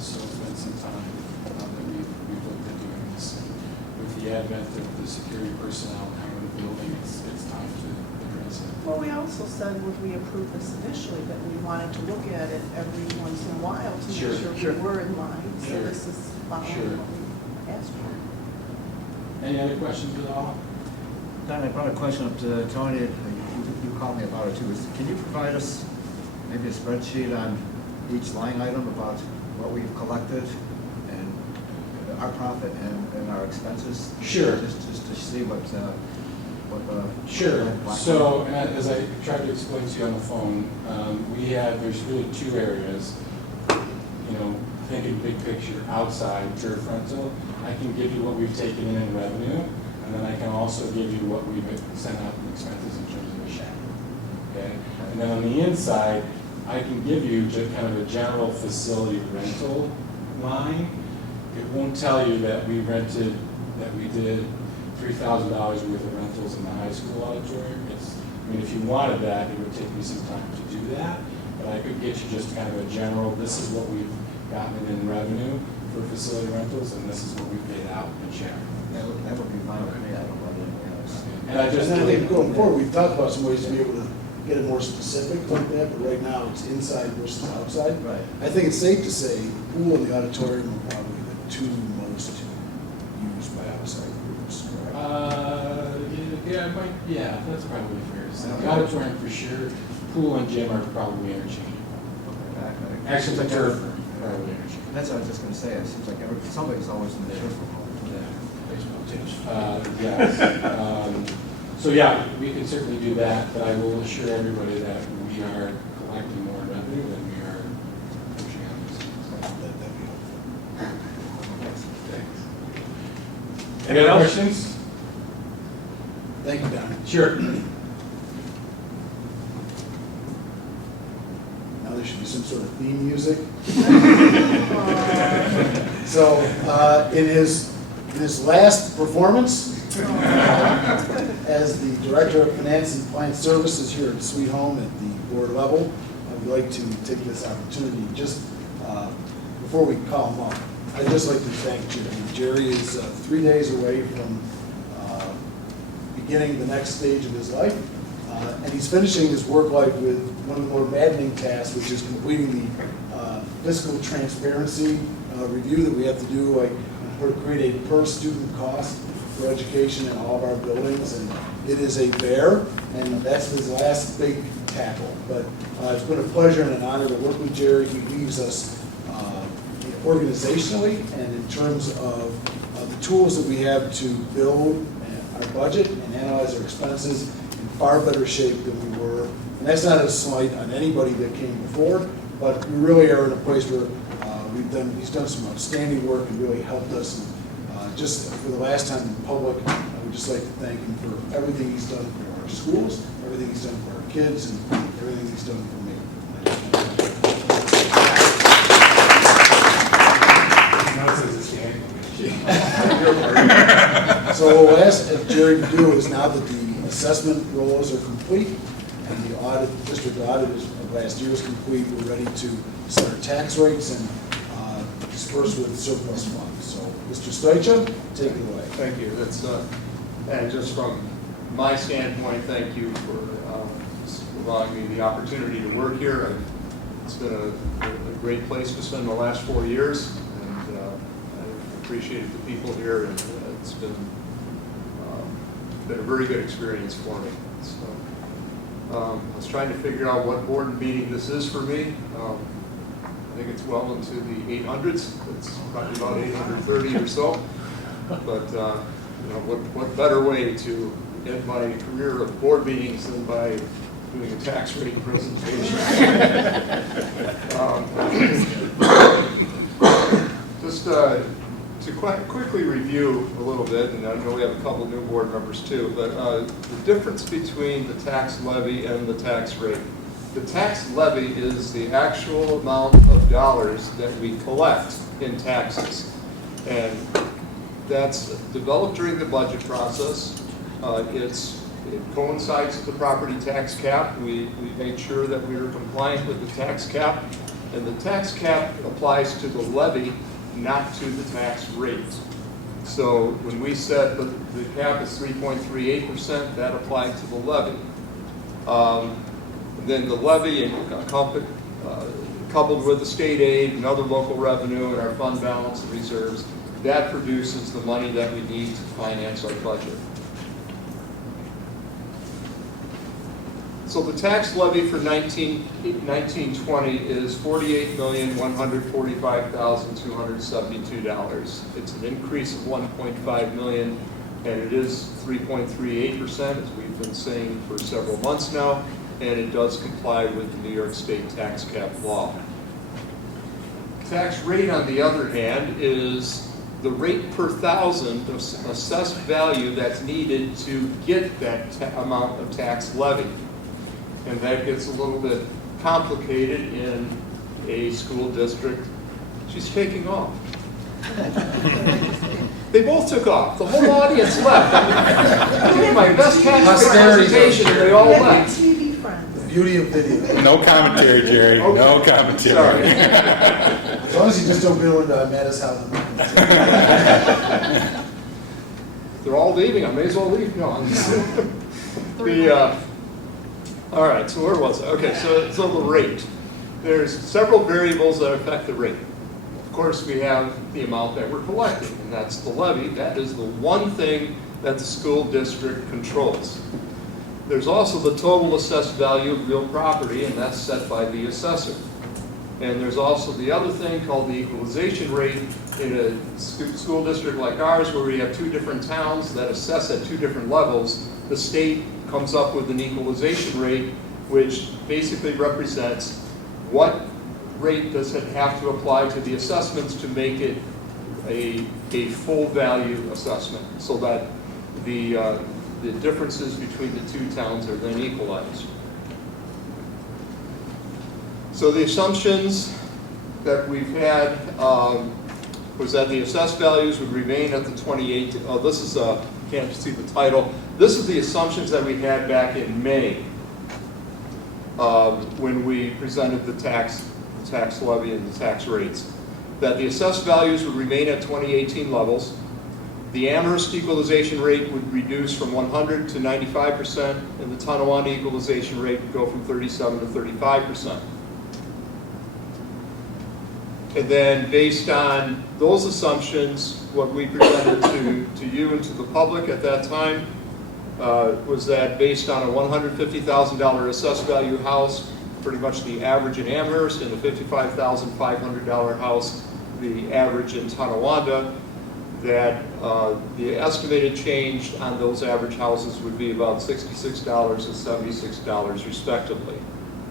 So it's been some time that we've looked at doing this. And with the advent of the security personnel now in the building, it's time to address it. Well, we also said when we approved this initially that we wanted to look at it every once in a while to Sure, make sure. sure we were in line. So Sure. this is following Sure. what we asked for. Any other questions at all? Don, I brought a question up to Tony, you called me about it too. Can you provide us maybe a spreadsheet on each line item about what we've collected and our profit and our expenses? Sure. Just to see what. Sure. So, as I tried to explain to you on the phone, there's really two areas. You know, thinking big picture, outside turf rental, I can give you what we've taken in revenue, and then I can also give you what we've sent out in expenses in terms of a check. Okay? And then on the inside, I can give you just kind of a general facility rental line. It won't tell you that we did $3,000 worth of rentals in the high school auditorium. I mean, if you wanted that, it would take me some time to do that, but I could get you just kind of a general, this is what we've gotten in revenue for facility rentals, and this is what we paid out in check. That would be fine with me, I don't want anything else. And I just And I think going forward, we've talked about some ways to be able to get it more specific like that, but right now it's inside versus outside. Right. I think it's safe to say pool and the auditorium are probably the two most used by outside groups, correct? Yeah, that's probably fair to say. The auditorium for sure, pool and gym are probably interchangeable. Actually, the turf are probably interchangeable. That's what I was just gonna say, it seems like somebody's always in the turf hall. Yes. So yeah, we can certainly do that, but I will assure everybody that we are collecting more revenue than we are pushing out receipts. That'd be helpful. Thanks. Anyone else? Questions? Thank you, Don. Sure. Now there should be some sort of theme music. So, in his last performance, as the Director of Finance and Client Services here at Sweet Home at the board level, I would like to take this opportunity, just before we call him up, I'd just like to thank Jerry. Jerry is 3 days away from beginning the next stage of his life, and he's finishing his work life with one of the more maddening tasks, which is completing the fiscal transparency review that we have to do, like create a per student cost for education in all of our buildings, and it is a bear, and that's his last big tackle. But it's been a pleasure and an honor to work with Jerry. He leaves us organizationally and in terms of the tools that we have to build our budget and analyze our expenses in far better shape than we were. And that's not a slight on anybody that came before, but we really are in a place where he's done some outstanding work and really helped us. And just for the last time in public, I would just like to thank him for everything he's done for our schools, everything he's done for our kids, and everything he's done for me. So what we'll ask Jerry to do is, now that the assessment roles are complete and the district audit of last year is complete, we're ready to set our tax rates and disperse with surplus funds. So, Mr. Stoicha, take it away. Thank you. That's, and just from my standpoint, thank you for allowing me the opportunity to work here. It's been a great place to spend the last 4 years, and I appreciate the people here, and it's been a very good experience for me. So I was trying to figure out what board meeting this is for me. I think it's well into the 800s. It's probably about 830 or so. But you know, what better way to end my career of board meetings than by doing a tax rate presentation? Just to quickly review a little bit, and I know we have a couple new board members too, but the difference between the tax levy and the tax rate. The tax levy is the actual amount of dollars that we collect in taxes. And that's developed during the budget process. It coincides with the property tax cap. We made sure that we were compliant with the tax cap. And the tax cap applies to the levy, not to the tax rate. So when we said the cap is 3.38%, that applied to the levy. Then the levy, coupled with the state aid and other local revenue and our fund balance and reserves, that produces the money that we need to finance our budget. So the tax levy for 1920 is $48,145,272. It's an increase of $1.5 million, and it is 3.38%, as we've been saying for several months now, and it does comply with the New York State tax cap law. Tax rate, on the other hand, is the rate per thousand of assessed value that's needed to get that amount of tax levy. And that gets a little bit complicated in a school district. She's taking off. They both took off. The whole audience left. I did my best tax presentation and they all left. TV friends. The beauty of video. No commentary, Jerry. Okay. No commentary. Sorry. As long as you just don't go into Matta's house. They're all leaving. I may as well leave. No. All right, so where was I? Okay, so the rate. There's several variables that affect the rate. Of course, we have the amount that we're collecting, and that's the levy. That is the one thing that the school district controls. There's also the total assessed value of real property, and that's set by the assessor. And there's also the other thing called the equalization rate. In a school district like ours, where we have two different towns that assess at two different levels, the state comes up with an equalization rate, which basically represents what rate does it have to apply to the assessments to make it a full value assessment, so that the differences between the two towns are then equalized. So the assumptions that we've had was that the assessed values would remain at the 2018. Oh, this is can't see the title. This is the assumptions that we had back in May when we presented the tax levy and the tax rates. That the assessed values would remain at 2018 levels. The Amherst equalization rate would reduce from 100 to 95%, and the Tonawanda equalization rate would go from 37 to 35%. And then based on those assumptions, what we presented to you and to the public at that time was that based on a $150,000 assessed value house, pretty much the average in Amherst, and a $55,500 house, the average in Tonawanda, that the estimated change on those average houses would be about $66 and $76 respectively.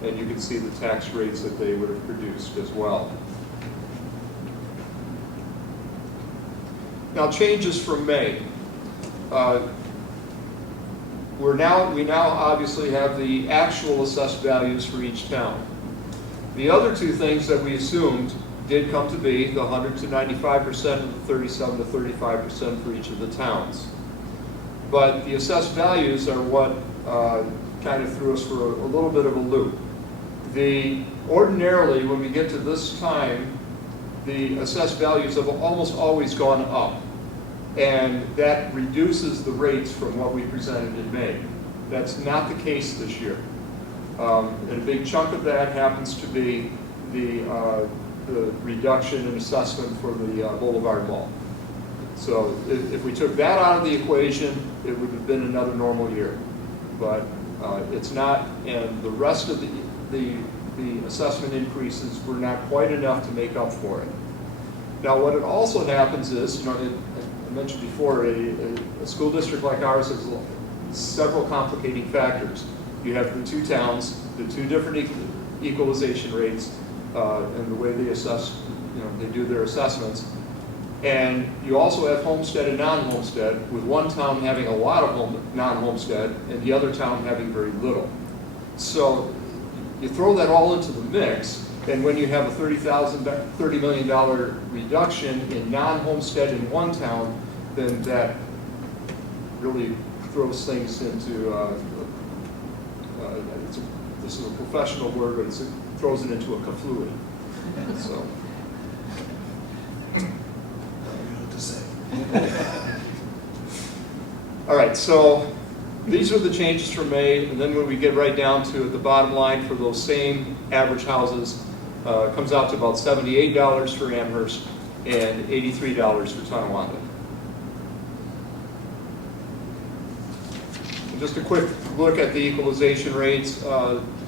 And you can see the tax rates that they would have produced as well. Now, changes from May. We now obviously have the actual assessed values for each town. The other two things that we assumed did come to be the 100 to 95% and the 37 to 35% for each of the towns. But the assessed values are what kind of threw us for a little bit of a loop. Ordinarily, when we get to this time, the assessed values have almost always gone up. And that reduces the rates from what we presented in May. That's not the case this year. And a big chunk of that happens to be the reduction in assessment for the Boulevard Mall. So if we took that out of the equation, it would have been another normal year. But It's not, and the rest of the assessment increases were not quite enough to make up for it. Now, what it also happens is, I mentioned before, a school district like ours has several complicating factors. You have the two towns, the two different equalization rates, and the way they assess, they do their assessments. And you also have homestead and non-homestead, with one town having a lot of non-homestead and the other town having very little. So you throw that all into the mix, and when you have a $30 million reduction in non-homestead in one town, then that really throws things into, this is a professional word, but it throws it into a kaflooey. So. All right, so these are the changes for May, and then when we get right down to the bottom line for those same average houses, it comes out to about $78 for Amherst and $83 for Tonawanda. And just a quick look at the equalization rates.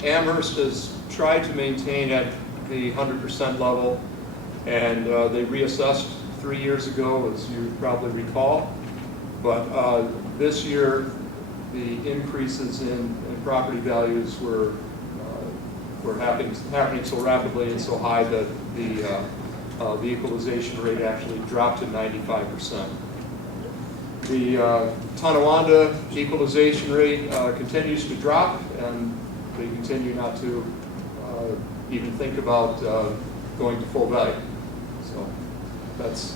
Amherst has tried to maintain at the 100% level, and they reassessed 3 years ago, as you probably recall. But this year, the increases in property values were happening so rapidly and so high that the equalization rate actually dropped to 95%. The Tonawanda equalization rate continues to drop, and they continue not to even think about going to full value. So that's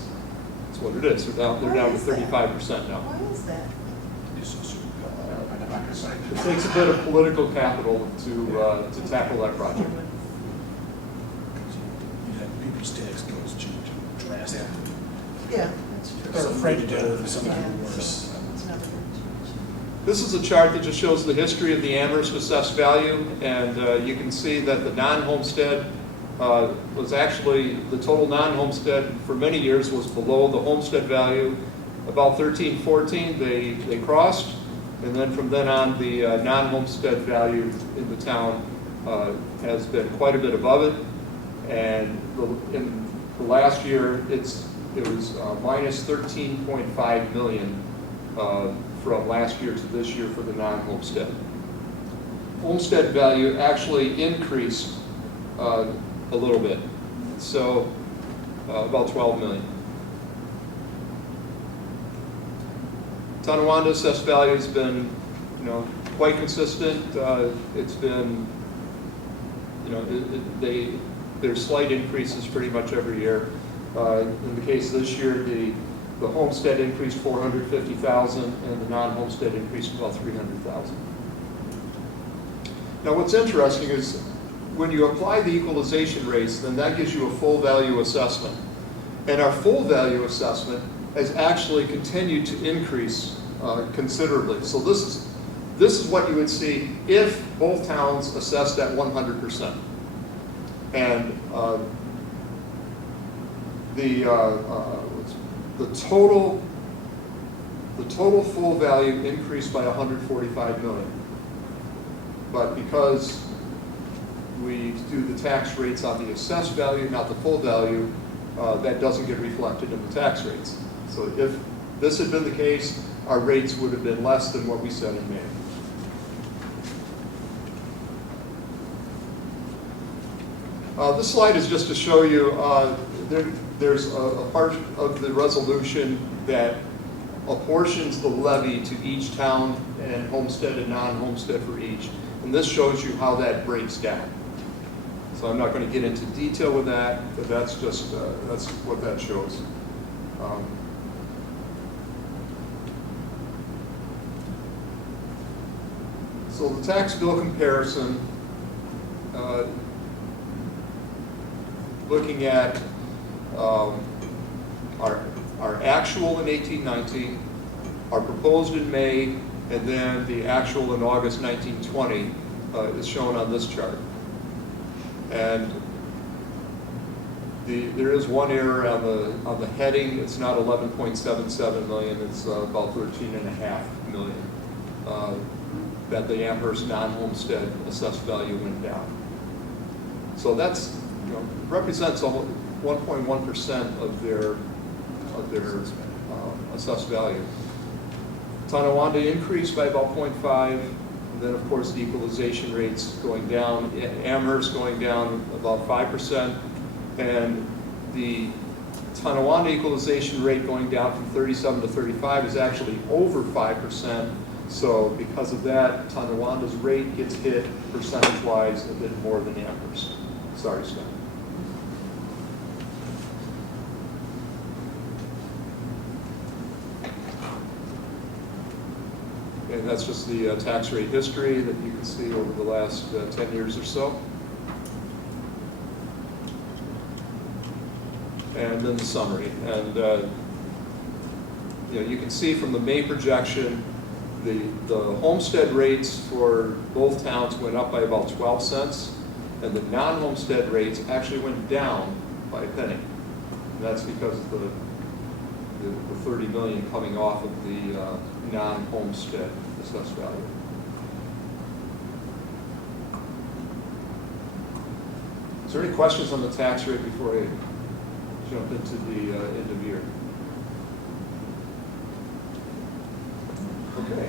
what it is. They're down to 35% now. Why is that? It takes a bit of political capital to tackle that project. People's tax bills change drastically. Yeah, that's true. They're afraid to do it for something Yeah, worse. so it's never going to change. This is a chart that just shows the history of the Amherst assessed value, and you can see that the non-homestead was actually, the total non-homestead for many years was below the homestead value. About 13, 14, they crossed, and then from then on, the non-homestead value in the town has been quite a bit above it. And in the last year, it was minus 13.5 million from last year to this year for the non-homestead. Homestead value actually increased a little bit, so about 12 million. Tonawanda assessed value has been, quite consistent. It's been, there's slight increases pretty much every year. In the case of this year, the homestead increased 450,000, and the non-homestead increased about 300,000. Now, what's interesting is when you apply the equalization rates, then that gives you a full value assessment, and our full value assessment has actually continued to increase considerably. So this is what you would see if both towns assessed at 100%. And the total full value increased by 145 million. But because we do the tax rates on the assessed value, not the full value, that doesn't get reflected in the tax rates. So if this had been the case, our rates would have been less than what we said in May. This slide is just to show you there's a part of the resolution that apportions the levy to each town, and homestead and non-homestead for each. And this shows you how that breaks down. So I'm not going to get into detail with that, but that's just that's what that shows. So the tax bill comparison, looking at our actual in 1819, our proposed in May, and then the actual in August 1920 is shown on this chart. And there is one error on the heading. It's not 11.77 million. It's about 13.5 million. that the Amherst non-homestead assessed value went down. So that's, represents almost 1.1% of their assessed value. Tonawanda increased by about 0.5, and then of course the equalization rates going down, Amherst going down about 5%, and the Tonawanda equalization rate going down from 37 to 35 is actually over 5%. So because of that, Tonawanda's rate gets hit percentage-wise a bit more than Amherst. Sorry, Scott. And that's just the tax rate history that you can see over the last 10 years or so. And then the summary. And you can see from the May projection, the homestead rates for both towns went up by about 12 cents, and the non-homestead rates actually went down by a penny. And that's because of the 30 million coming off of the non-homestead assessed value. Is there any questions on the tax rate before I jump into the end of year? Okay.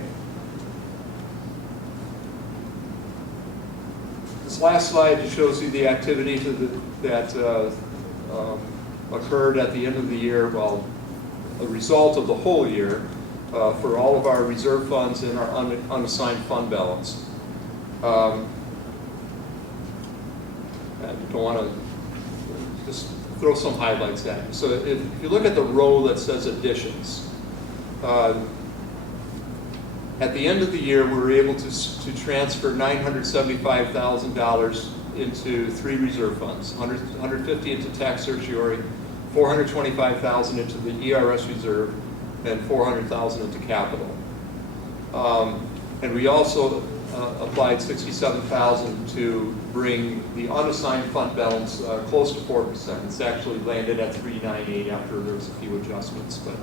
This last slide just shows you the activity that occurred at the end of the year, well, a result of the whole year for all of our reserve funds and our unassigned fund balance. I don't want to just throw some highlights at you. So if you look at the row that says additions, at the end of the year, we were able to transfer $975,000 into 3 reserve funds, $150 into tax certiorari, $425,000 into the ERS reserve, and $400,000 into capital. And we also applied $67,000 to bring the unassigned fund balance close to 4%. It's actually landed at 3.98 after there was a few adjustments, but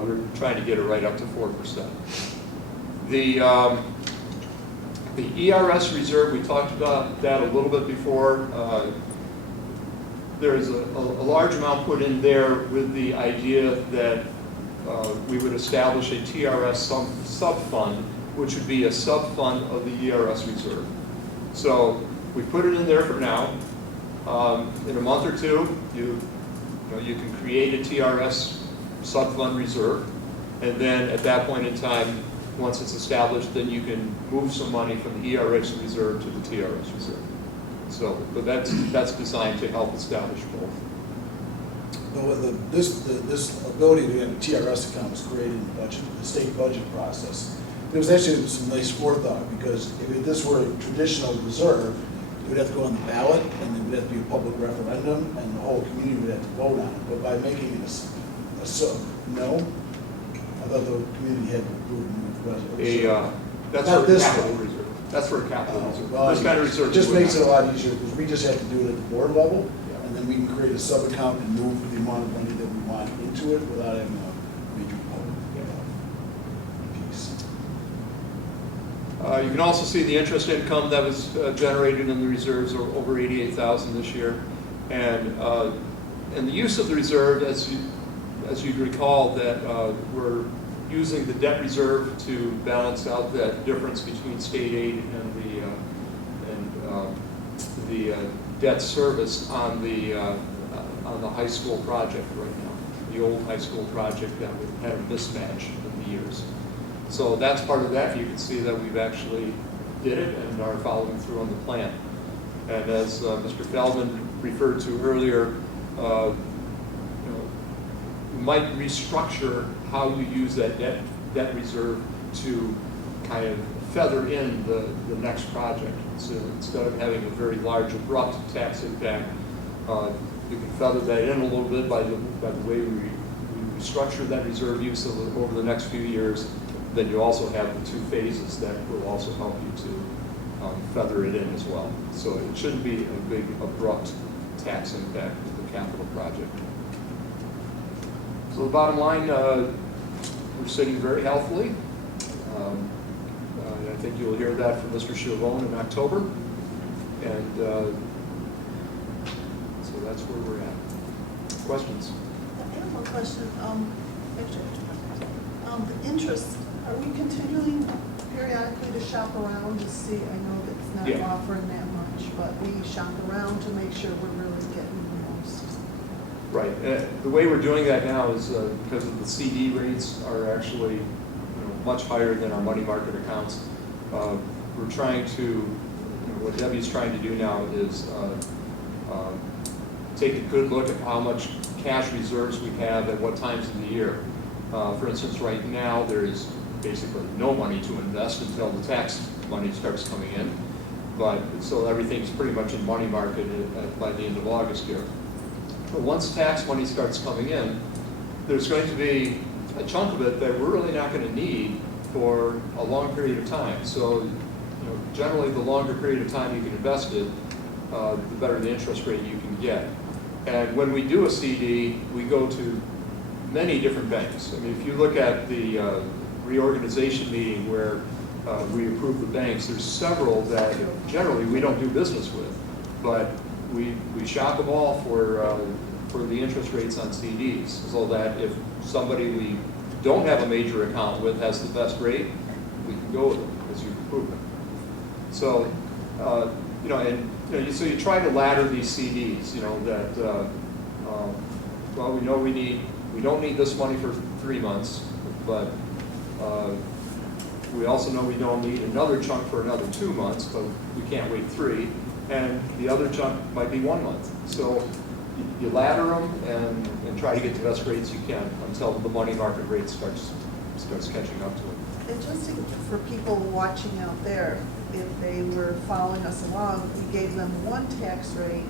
we're trying to get it right up to 4%. The ERS reserve, we talked about that a little bit before. There's a large amount put in there with the idea that we would establish a TRS sub-fund, which would be a sub-fund of the ERS reserve. So we put it in there for now. In a month or two, you can create a TRS sub-fund reserve, and then at that point in time, once it's established, then you can move some money from the ERS reserve to the TRS reserve. So, but that's designed to help establish both. Well, this ability to have a TRS account was created in the state budget process. There was actually some nice forethought, because if this were a traditional reserve, it would have to go on the ballot, and there would have to be a public referendum, and the whole community would have to vote on it. But by making it a no, I thought the community had to approve the resolution. That's Not for this capital one. reserve. That's for a capital reserve. Well, This kind of reserve it just would makes not. it a lot easier, because we just have to do it at the board level, Yeah. and then we can create a sub-account and move the amount of money that we want into it without having a major public piece. You can also see the interest income that was generated in the reserves, over $88,000 this year, and the use of the reserve, as you'd recall, that we're using the debt reserve to balance out that difference between state aid and the debt service on the high school project right now, the old high school project that had a mismatch in the years. So that's part of that. You can see that we've actually did it and are following through on the plan. And as Mr. Feldman referred to earlier, you might restructure how you use that debt reserve to kind of feather in the next project. So instead of having a very large abrupt tax impact, you can feather that in a little bit by the way we restructure that reserve use over the next few years. Then you also have the 2 phases that will also help you to feather it in as well. So it shouldn't be a big abrupt tax impact with the capital project. So the bottom line, we're sitting very healthily. And I think you'll hear that from Mr. Chivone in October. And so that's where we're at. Questions? I have one question. The interest, are we continuing periodically to shop around to see, I know that's Yeah. not offering that much, but we shop around to make sure we're really getting the most? Right. The way we're doing that now is because of the CD rates are actually much higher than our money market accounts. We're trying to, what Debbie's trying to do now is take a good look at how much cash reserves we have at what times of the year. For instance, right now, there's basically no money to invest until the tax money starts coming in. But, so everything's pretty much in money market by the end of August here. But once tax money starts coming in, there's going to be a chunk of it that we're really not going to need for a long period of time. So, generally, the longer period of time you can invest it, the better the interest rate you can get. And when we do a CD, we go to many different banks. I mean, if you look at the reorganization meeting where we approve the banks, there's several that generally we don't do business with, but we shop them all for the interest rates on CDs, so that if somebody we don't have a major account with has the best rate, we can go with them because you've approved them. So, so you try to ladder these CDs, that, well, we know we don't need this money for 3 months, but we also know we don't need another chunk for another 2 months, but we can't wait 3, and the other chunk might be 1 month. So you ladder them and try to get the best rates you can until the money market rate starts catching up to it. And just for people watching out there, if they were following us along, we gave them one tax rate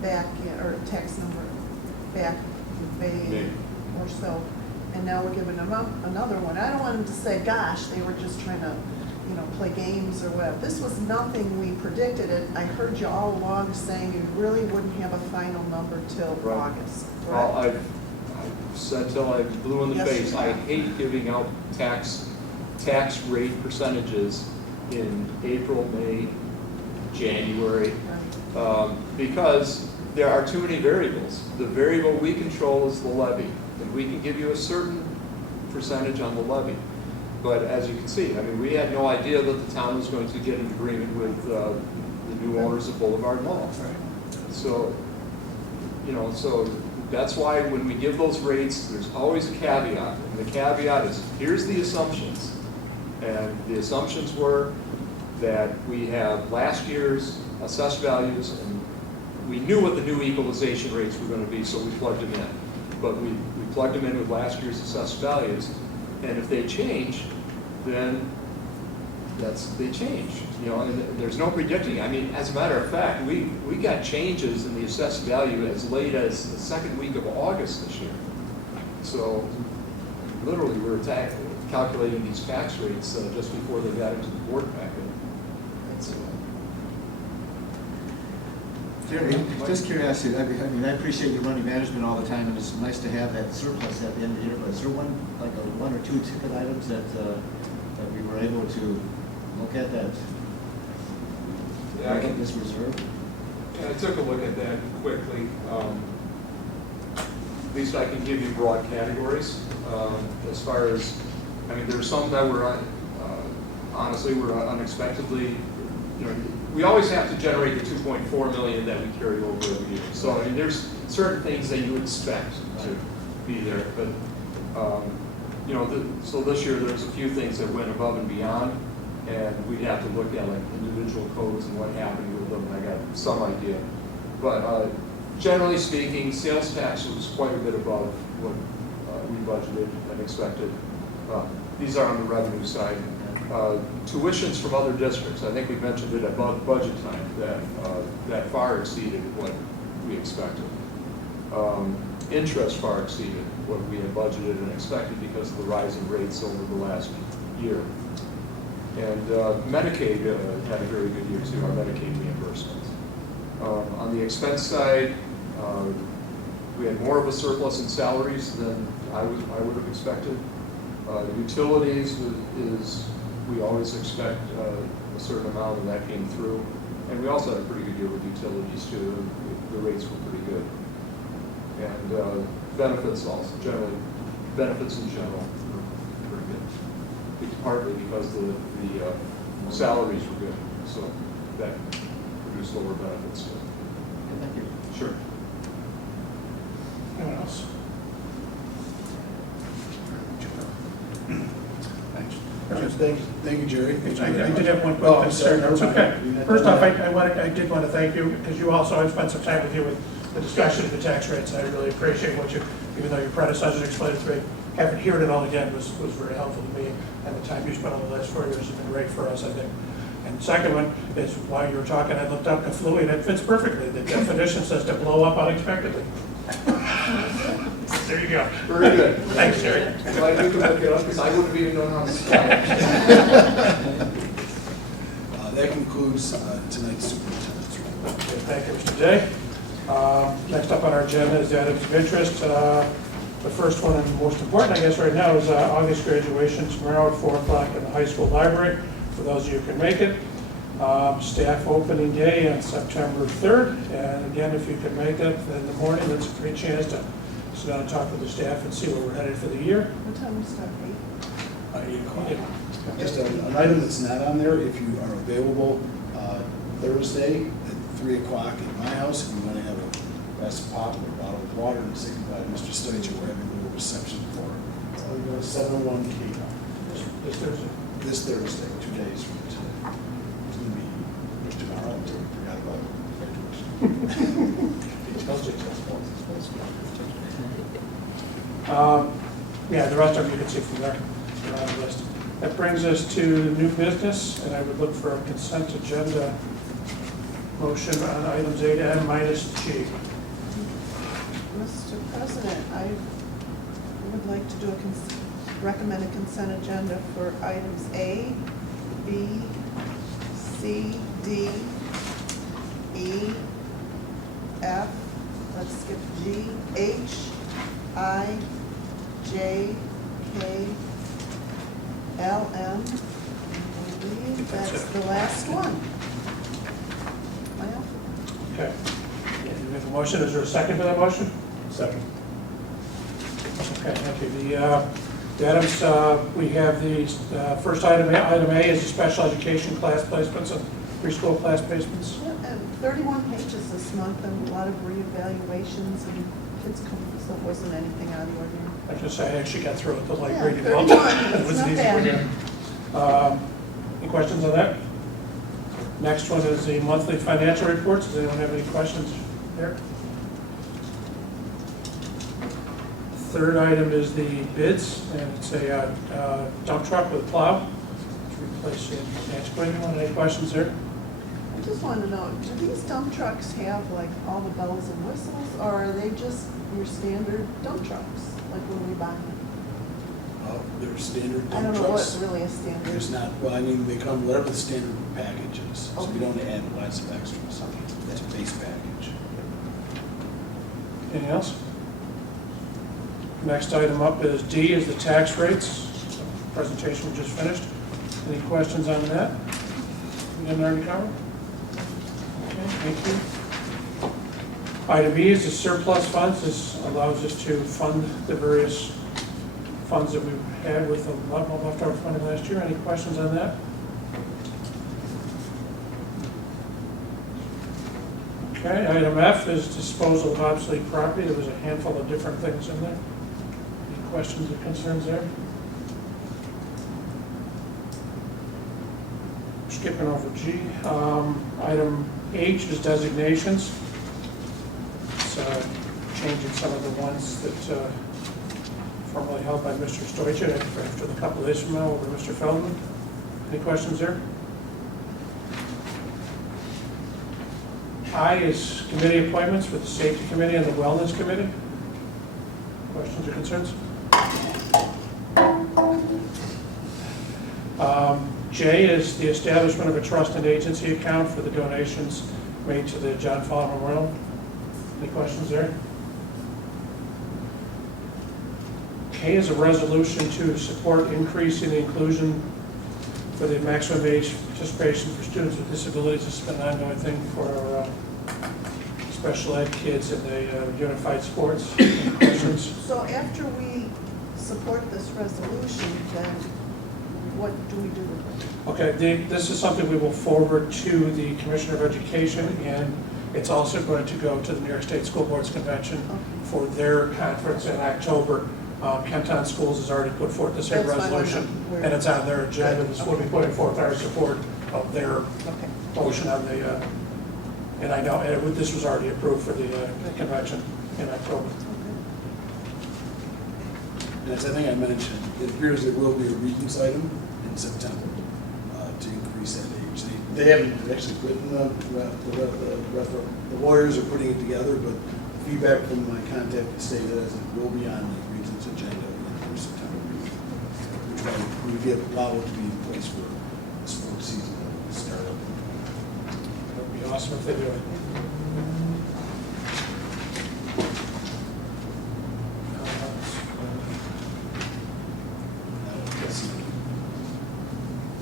back, or tax number back in May or so, and now we're giving them another one. I don't want them to say, gosh, they were just trying to, play games or whatever. This was nothing we predicted. It. I heard you all along saying you really wouldn't have a final number till Right. August. Well, Right? I've said till I blew in the Yes, face, you I have. hate giving out tax rate percentages in April, May, January, because there are too many variables. The variable we control is the levy, and we can give you a certain percentage on the levy. But as you can see, I mean, we had no idea that the town was going to get an agreement with the new owners of Boulevard Mall. So, so that's why when we give those rates, there's always a caveat. And the caveat is, here's the assumptions. And the assumptions were that we have last year's assessed values, and we knew what the new equalization rates were going to be, so we plugged them in. But we plugged them in with last year's assessed values, and if they change, then they change. And there's no predicting. I mean, as a matter of fact, we got changes in the assessed value as late as the second week of August this year. So literally, we were calculating these tax rates just before they got into the board packet. So, Jeremy, just curiosity, I mean, I appreciate you running management all the time, and it's nice to have that surplus at the end of the year, but is there one or two ticket items that we were able to look at that? Yeah, I can- This reserve? Yeah, I took a look at that quickly. at least I can give you broad categories. As far as, I mean, there's some that were, honestly, were unexpectedly, we always have to generate the 2.4 million that we carry over every year. So, I mean, there's certain things that you expect to be there, but, so this year there's a few things that went above and beyond, and we'd have to look at like individual codes and what happened with them, and I got some idea. But generally speaking, sales tax was quite a bit above what we budgeted and expected. These are on the revenue side. Tuitions from other districts, I think we mentioned it at budget time, that far exceeded what we expected. Interest far exceeded what we had budgeted and expected because of the rise in rates over the last year. And Medicaid had a very good year too, our Medicaid reimbursements. On the expense side, we had more of a surplus in salaries than I would have expected. Utilities is we always expect a certain amount, and that came through. And we also had a pretty good year with utilities too. The rates were pretty good. And benefits also, benefits in general were pretty good. It's partly because the salaries were good, so that produced lower benefits. Thank you. Sure. Anyone else? Thank you, Jerry. I did have one quick Oh, I'm sorry. concern. It's okay. You're not First done off, yet. I did want to thank you, because you also, I spent some time with you with the discussion of the tax rates, and I really appreciate what you, even though your predecessors explained it to me, having heard it all again was very helpful to me, and the time you spent on the last 4 years has been great for us, I think. And the second one is, while you were talking, I looked up Kaflooey, and it fits perfectly. The definition says to blow up unexpectedly. There you go. Very good. Thanks, Jerry. Glad you could look it up, because I wouldn't have even known how to spell it. That concludes tonight's superintendent's report. Okay, thank you, Mr. Day. Next up on our agenda is the items of interest. The first one and most important, I guess, right now is August graduation tomorrow at 4 o'clock in the high school library, for those of you who can make it. Staff opening day on September 3rd. And again, if you can make it in the morning, that's a great chance to sit down and talk with the staff and see where we're headed for the year. What time we start, 8? 8 o'clock. Just an item that's not on there, if you are available Thursday at 3 o'clock at my house, if you want to have a glass of pop or a bottle of water and say goodbye to Mr. Stoich, we're having a little reception for 701 K. This Thursday. This Thursday, 2 days from today. It's going to be tomorrow, until we forgot about graduation. Yeah, the rest of them you can see from there. They're on the list. That brings us to new business, and I would look for a consent agenda motion on items A to M minus G. Mr. President, I would like to do recommend a consent agenda for items A, B, C, D, E, F, let's skip G, H, I, J, K, L, M. I believe that's the last one. My alphabet. Okay. Yeah, you make a motion. Is there a second to that motion? Second. Okay, thank you. The items, we have the first item A is the special education class placements and preschool class placements. Yeah, and 31 pages this month and a lot of reevaluations and kids come, so it wasn't anything out of the ordinary. I was going to say, I actually got through it, the light Yeah, reading. 31, It it's wasn't not easy bad. for you. Any questions on that? Next one is the monthly financial reports. Does anyone have any questions there? Third item is the bids, and it's a dump truck with a plow to replace the antiquated one. Any questions there? I just want to know, do these dump trucks have like all the bells and whistles, or are they just your standard dump trucks, like when we buy them? They're standard I dump don't know trucks. what really a standard. There's not, well, I mean, they come whatever the standard package is, so we Okay. don't add lots of extras. That's a base package. Anything else? Next item up is D, is the tax rates. Presentation we just finished. Any questions on that? We didn't already cover? Okay, thank you. Item E is the surplus funds. This allows us to fund the various funds that we had with the leftover funding last year. Any questions on that? Okay, item F is disposal of obsolete property. There was a handful of different things in there. Any questions or concerns there? Skipping over G. Item H is designations. It's changing some of the ones that formerly held by Mr. Stoich after the couple of days from now over to Mr. Feldman. Any questions there? I is committee appointments for the Safety Committee and the Wellness Committee. Questions or concerns? J is the establishment of a trust and agency account for the donations made to the John Fowler Memorial. Any questions there? K is a resolution to support increasing the inclusion for the maximum age participation for students with disabilities. This has been an ongoing thing for our special ed kids in the unified sports. Any questions? So after we support this resolution, then what do we do with it? Okay, this is something we will forward to the Commissioner of Education, and it's also going to go to the New York State School Boards Convention for their conference in October. Kenton Schools has already put forth the same That's fine, resolution, we're- and it's on their agenda. This will be putting forth our support of their Okay. motion on the, and I know this was already approved for the convention in October. And as I think I mentioned, it appears there will be a Regents item in September to increase that age. They haven't actually written the lawyers are putting it together, but feedback from my contact stated as it will be on the Regents agenda in September, which would give allow it to be in place for the sports season to start up. It would be awesome if they do it.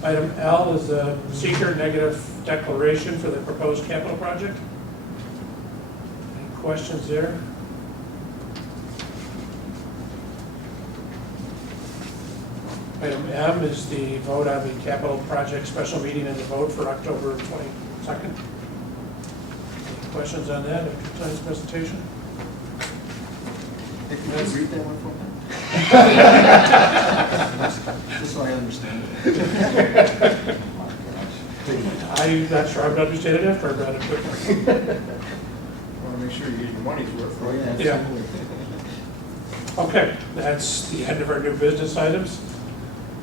Item L is the seeker negative declaration for the proposed capital project. Any questions there? Item M is the vote on the capital project special meeting and the vote for October 22nd. Any questions on that after tonight's presentation? Hey, can you read that one for me? Just so I understand it. Oh, my gosh. I'm not sure I would understand it after I read it, but Want to make sure you get your money's worth. Oh, yeah, Yeah. absolutely. okay, that's the end of our new business items.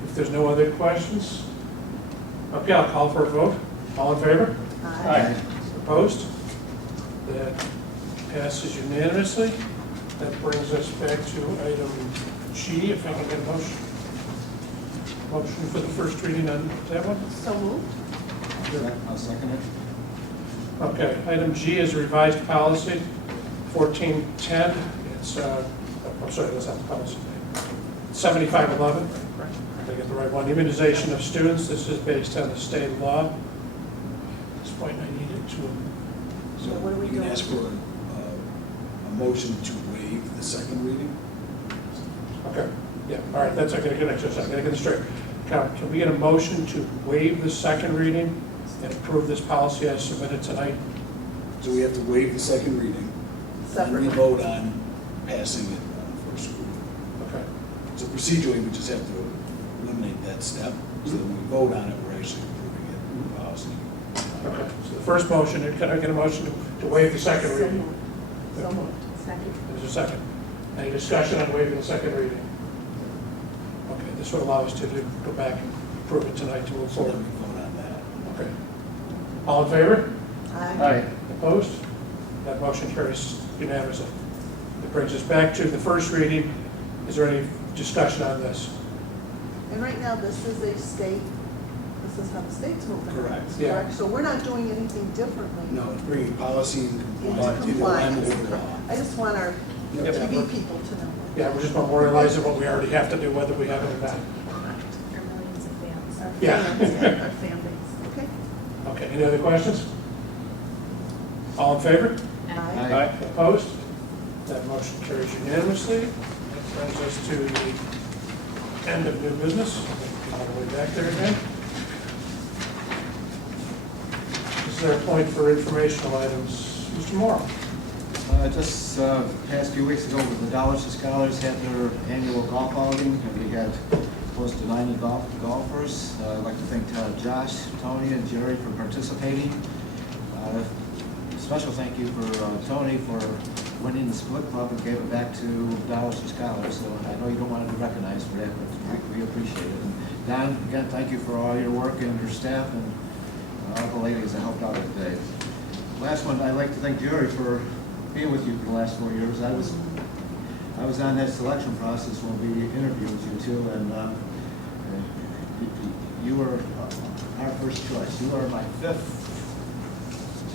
If there's no other questions, okay, I'll call for a vote. All in favor? Aye. Opposed? That passes unanimously. That brings us back to item G, if I can get a motion. Motion for the first reading on that one? So moved. I'll second it. Okay, item G is revised policy 1410. It's, I'm sorry, that's not the policy. 7511. Did I get the right one? Immunization of students. This is based on the state law. At this point, I needed to. So what are we You can doing? ask for a motion to waive the second reading. Okay, yeah, all right, that's, I gotta get it straight. Can we get a motion to waive the second reading and approve this policy as submitted tonight? So we have to waive the second reading. And we Separately. vote on passing it first reading. Okay, So procedurally, we just have to eliminate that step, so that when we vote on it, we're actually approving it, the policy. okay. So the first motion, can I get a motion to waive the second So reading? moved. So moved. Second. There's a second. Any discussion on waiving the second reading? Okay, this would allow us to go back and approve it tonight to move So then forward. we vote on that. Okay. All in favor? Aye. Opposed? That motion carries unanimously. That brings us back to the first reading. Is there any discussion on this? And right now, this is a state, this is how the state's moving. Correct. Yeah. Correct, so we're not doing anything differently. No, it's bringing policy and Into compliance to the line of compliance. the law. I just want our Yep. TV people to know. Yeah, we're just memorializing what we already have to do, whether we have it or not. Or millions of fans. Our Yeah. fans, yeah, our fan base, okay? Okay, any other questions? All in favor? Aye. Opposed? That motion carries unanimously. That brings us to the end of new business. All the way back there again. This is our point for informational items. Mr. Morrow. Just past few weeks ago, the Dollars to Scholars had their annual golf outing, and we had close to 90 golfers. I'd like to thank Josh, Tony, and Jerry for participating. Special thank you for Tony for winning the split club and gave it back to Dollars to Scholars. So I know you don't want to be recognized for that, but we appreciate it. And Don, again, thank you for all your work and your staff and all the ladies that helped out today. Last one, I'd like to thank Jerry for being with you for the last 4 years. I was on that selection process when we interviewed you too, and you were our first choice. You are my fifth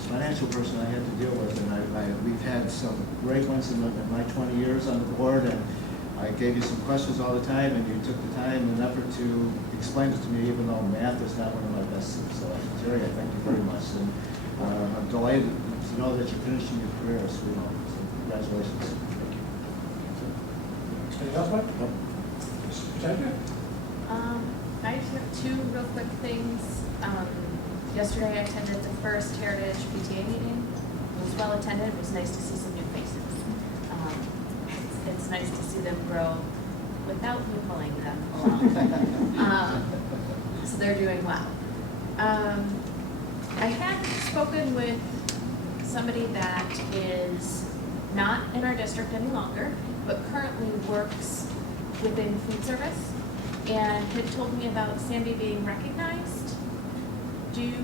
financial person I had to deal with, and we've had some great ones in my 20 years on the board, and I gave you some questions all the time, and you took the time and effort to explain it to me, even though math is not one of my best suits. So, Jerry, I thank you very much. And I'm delighted to know that you're finishing your career as Sweet Home. So congratulations. Thank you. Anything else, Mike? Nope. Mrs. Pataglia? I just have two real quick things. Yesterday I attended the first Heritage PTA meeting. It was well attended. It was nice to see some new faces. It's nice to see them grow without me pulling them along. So they're doing well. I had spoken with somebody that is not in our district any longer, but currently works within food service, and had told me about Sandy being recognized. Do you,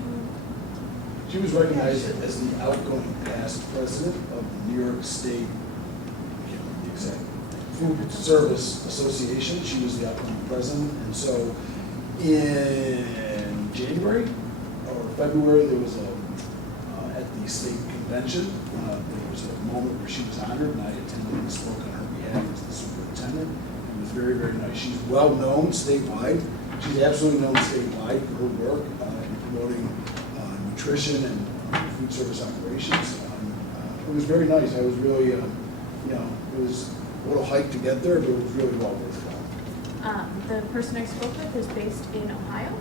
She was recognized as the outgoing past president of the New York State, I can't remember the exact, Food Service Association. She was the outgoing president. And so in January or February, there was at the state convention, there was a moment where she was honored, and I attended and spoke on her behalf as the superintendent. It was very, very nice. She's well known statewide. She's absolutely known statewide for her work in promoting nutrition and food service operations. It was very nice. I was really, it was a little hike to get there, but it was really well worthwhile. the person I spoke with is based in Ohio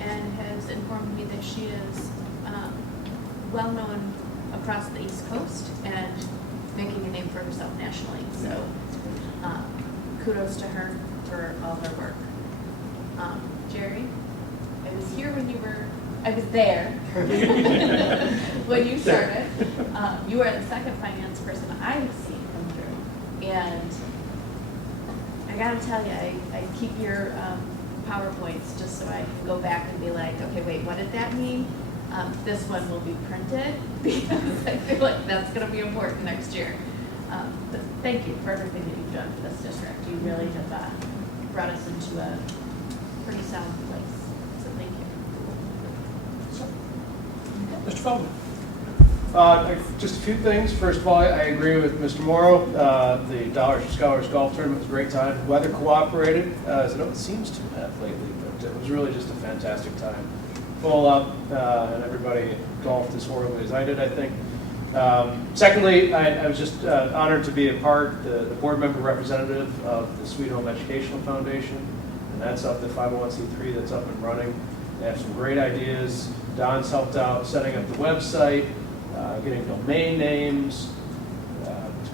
and has informed me that she is well known across the East Coast and making a name for herself nationally. So kudos to her for all her work. Jerry, I was here when you were, I was there when you started. You are the second finance person I've seen come through. And I gotta tell you, I keep your PowerPoints just so I can go back and be like, okay, wait, what did that mean? This one will be printed because I feel like that's gonna be important next year. But thank you for everything that you've done for this district. You really have brought us into a pretty sound place. So thank you. Mr. Feldman? Just a few things. First of all, I agree with Mr. Morrow. The Dollars for Scholars golf tournament was a great time. Weather cooperated, as it seems to have lately, but it was really just a fantastic time. Full up, and everybody golfed as horribly as I did, I think. Secondly, I was just honored to be a part, the board member representative of the Sweet Home Educational Foundation, and that's up the 501c3 that's up and running. They have some great ideas. Don's helped out setting up the website, getting domain names,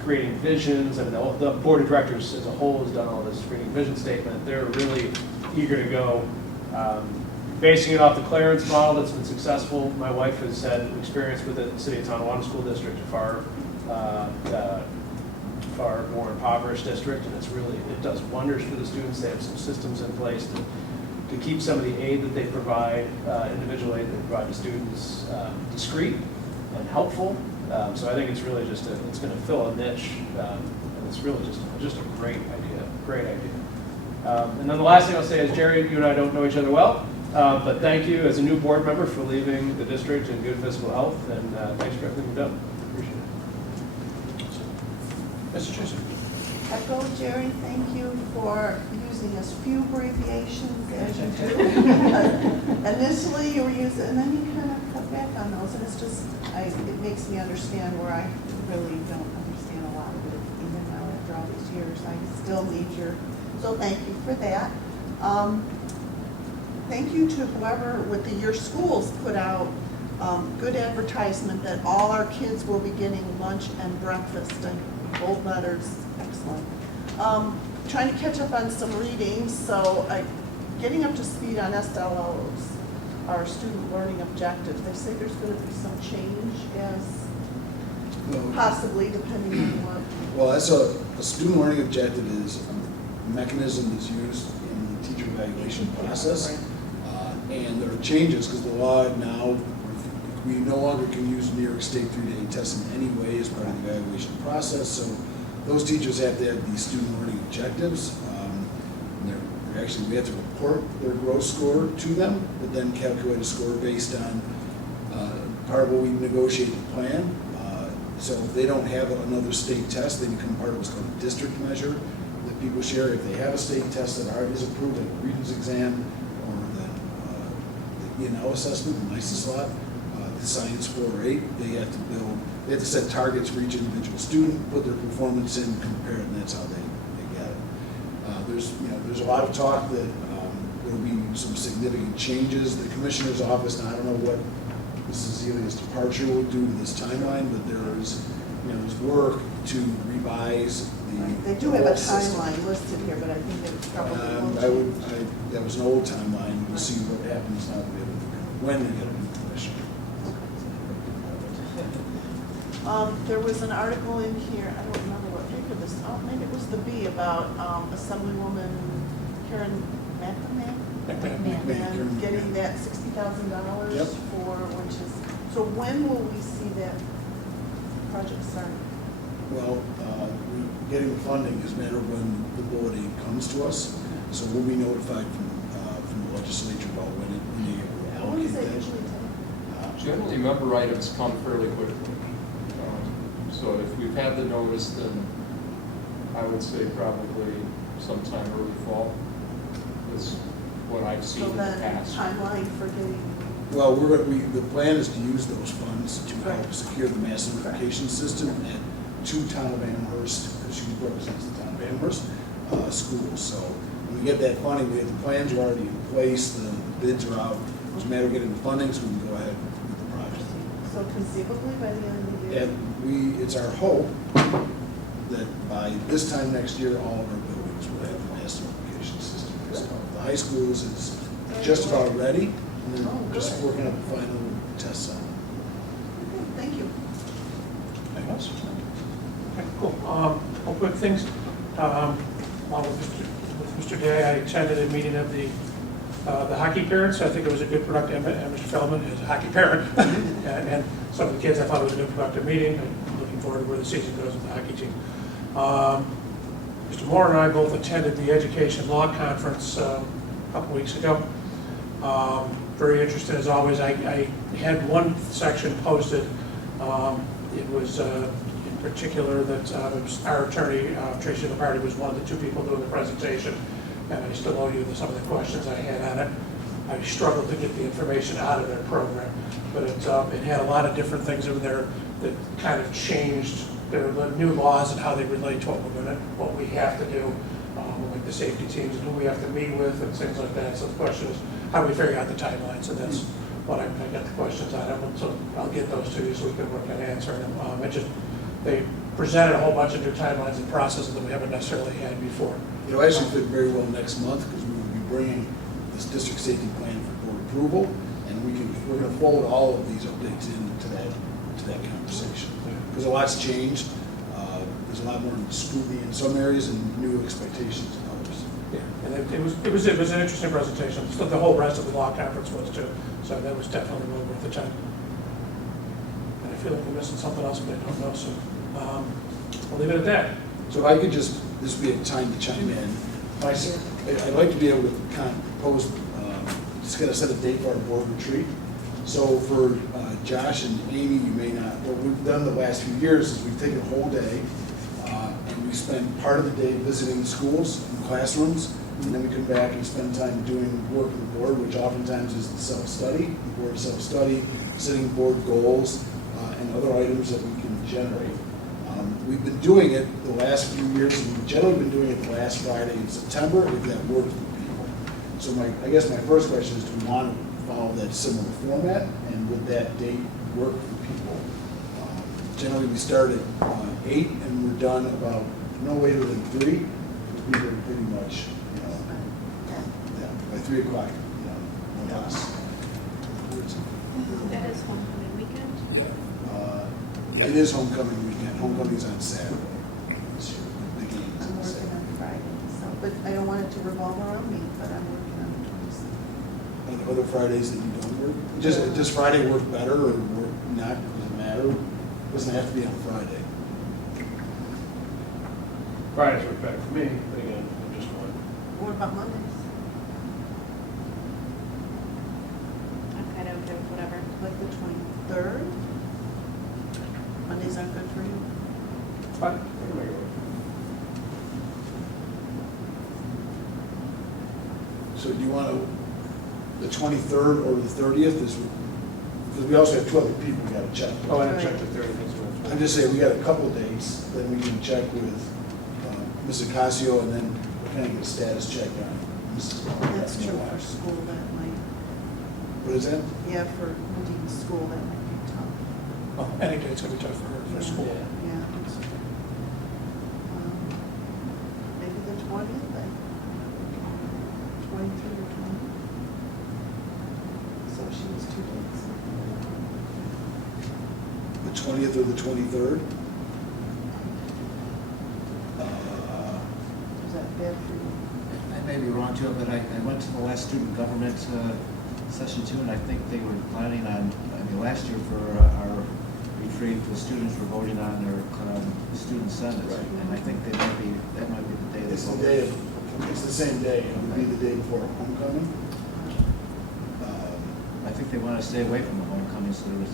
creating visions, and the board of directors as a whole has done all this, creating vision statement. They're really eager to go. Basing it off the Clarence model that's been successful. My wife has had experience with it in the City of Tonawanda School District, a far more impoverished district, and it does wonders for the students. They have some systems in place to keep some of the aid that they provide, individual aid that they provide to students, discreet and helpful. So I think it's really just it's going to fill a niche, and it's really just a great idea. And then the last thing I'll say is, Jerry, you and I don't know each other well, but thank you as a new board member for leaving the district in good fiscal health, and thanks for everything you've done. Appreciate it. Mr. Chisholm? Echo, Jerry, thank you for using as few abbreviations as you do. Initially, you were using, and then you kind of cut back on those, and it's just, it makes me understand where I really don't understand a lot of it, even now after all these years. I still need so thank you for that. Thank you to whoever your schools put out good advertisement that all our kids will be getting lunch and breakfast, and bold letters, excellent. Trying to catch up on some readings, so getting up to speed on SLOs, our student learning objectives. They say there's going to be some change possibly depending on what. Well, that's a student learning objective is a mechanism that's used in the teacher evaluation process. And there are changes because the law now, we no longer can use New York State 3-day tests in any way as part of the evaluation process. So those teachers have to have these student learning objectives. We have to report their gross score to them, but then calculate a score based on part of what we negotiated the plan. So if they don't have another state test, they become part of what's called a district measure that people share, if they have a state test that already is approved, like a Regents exam, or the E&L assessment, the NICE slot, the Science 4 or 8, they have to set targets for each individual student, put their performance in, compare it, and that's how they get it. There's a lot of talk that there will be some significant changes. The commissioner's office, and I don't know what Mrs. Zelia's departure will do to this timeline, but there's work to revise the. They do have a whole system. timeline listed here, but I think it's probably. That was an old timeline. We'll see what happens now when they get a new commissioner. There was an article in here, I don't remember what paper this, maybe it was the Bee, about Assemblywoman Karen McMahon. And getting that $60,000 Yep. for, which is, so when will we see that project start? Well, getting the funding is a matter of when the board aid comes to us. So we'll be notified from the legislature about when they How long does allocate that that. usually take? Generally, member items come fairly quickly. So if we've had the notice, then I would say probably sometime early fall is what I've seen So in the then past. timeline for getting, Well, the plan is to use those funds to help Right. secure the mass notification system at two town of Amherst, because she represents the town of Amherst, schools. So when we get that funding, the plans are already in place, the bids are out. It's a matter of getting the funding so we can go ahead with the project. so conceivably by the end of the year? And it's our hope that by this time next year, all of our buildings will have the mass notification system. So the high schools is just about ready, and then just working up the final test on it. Okay, thank you. Anything else? Okay, cool. Couple quick things. Along with Mr. Day, I attended a meeting of the hockey parents. I think it was a good productive, and Mr. Feldman is a hockey parent. and some of the kids, I thought it was a good productive meeting. I'm looking forward to where the season goes with the hockey team. Mr. Moore and I both attended the Education Law Conference a couple weeks ago. Very interested as always. I had one section posted. It was in particular that our attorney, Tracy Leparty, was one of the two people doing the presentation, and I still owe you some of the questions I had on it. I struggled to get the information out of their program, but it had a lot of different things in there that kind of changed the new laws and how they relate to what we have to do, like the safety teams and who we have to meet with and things like that. So the question is, how do we figure out the timelines? And that's what I got the questions on. So I'll get those to you so we can work on answering them. They presented a whole bunch of new timelines and processes that we haven't necessarily had before. It'll actually fit very well next month, because we will be bringing this district safety plan for board approval, and we're going to fold all of these updates into that conversation. Because a lot's changed. There's a lot more scrutiny in some areas and new expectations in others. Yeah, and it was an interesting presentation. So the whole rest of the law conference was too. So that was definitely well worth the time. And I feel like I'm missing something else, but I don't know. So I'll leave it at that. So if I could this would be a time to chime in. I'd like to be able to kind of propose, just going to set a date for our board retreat. So for Josh and Amy, you may not, what we've done the last few years is we've taken a whole day, and we spend part of the day visiting the schools and classrooms, and then we come back and spend time doing work with the board, which oftentimes is the self-study, the board self-study, setting board goals, and other items that we can generate. We've been doing it the last few years, and we've generally been doing it the last Friday in September, if that works for people. So I guess my first question is, do we want to follow that similar format, and would that date work for people? Generally, we start at 8, and we're done about no later than 3, because people are pretty much, by 3 o'clock, no less. That is homecoming weekend? It is homecoming weekend. Homecoming's on Saturday. This year, the game is I'm on working Saturday. on Friday, so, but I don't want it to revolve around me, but I'm working on the 26th. Are there other Fridays that you don't work? Does Friday work better or work not? Does it matter? Doesn't have to be on Friday. Fridays work better for me, but again, I'm just one. What about Mondays? I'm kind of okay with whatever. Like the 23rd? Mondays aren't good for you? Fine, I can make it work. So do you want to, the 23rd or the 30th is, because we also have 2 other people we got to check. Oh, I didn't check the 30th. I'm just saying, we got a couple of dates, then we can check with Mrs. Casio, and then we'll kind of get a status check on Mrs. That's true for school that night. What is that? Yeah, for Nadine's school, that might be tough. Well, any day it's gonna be tough for her, for school. Yeah, that's true. Maybe the 20th, then? 23 or 20? So she was 2 days. The 20th or the 23rd? Is that bad for you? I may be wrong, Joe, but I went to the last student government session too, and I think they were planning on, last year for our retreat, the students were voting on their student senate. Right. And I think that might be the day. It's the day of, it's the same day, it would be the day before homecoming. I think they want to stay away from the homecoming, so there was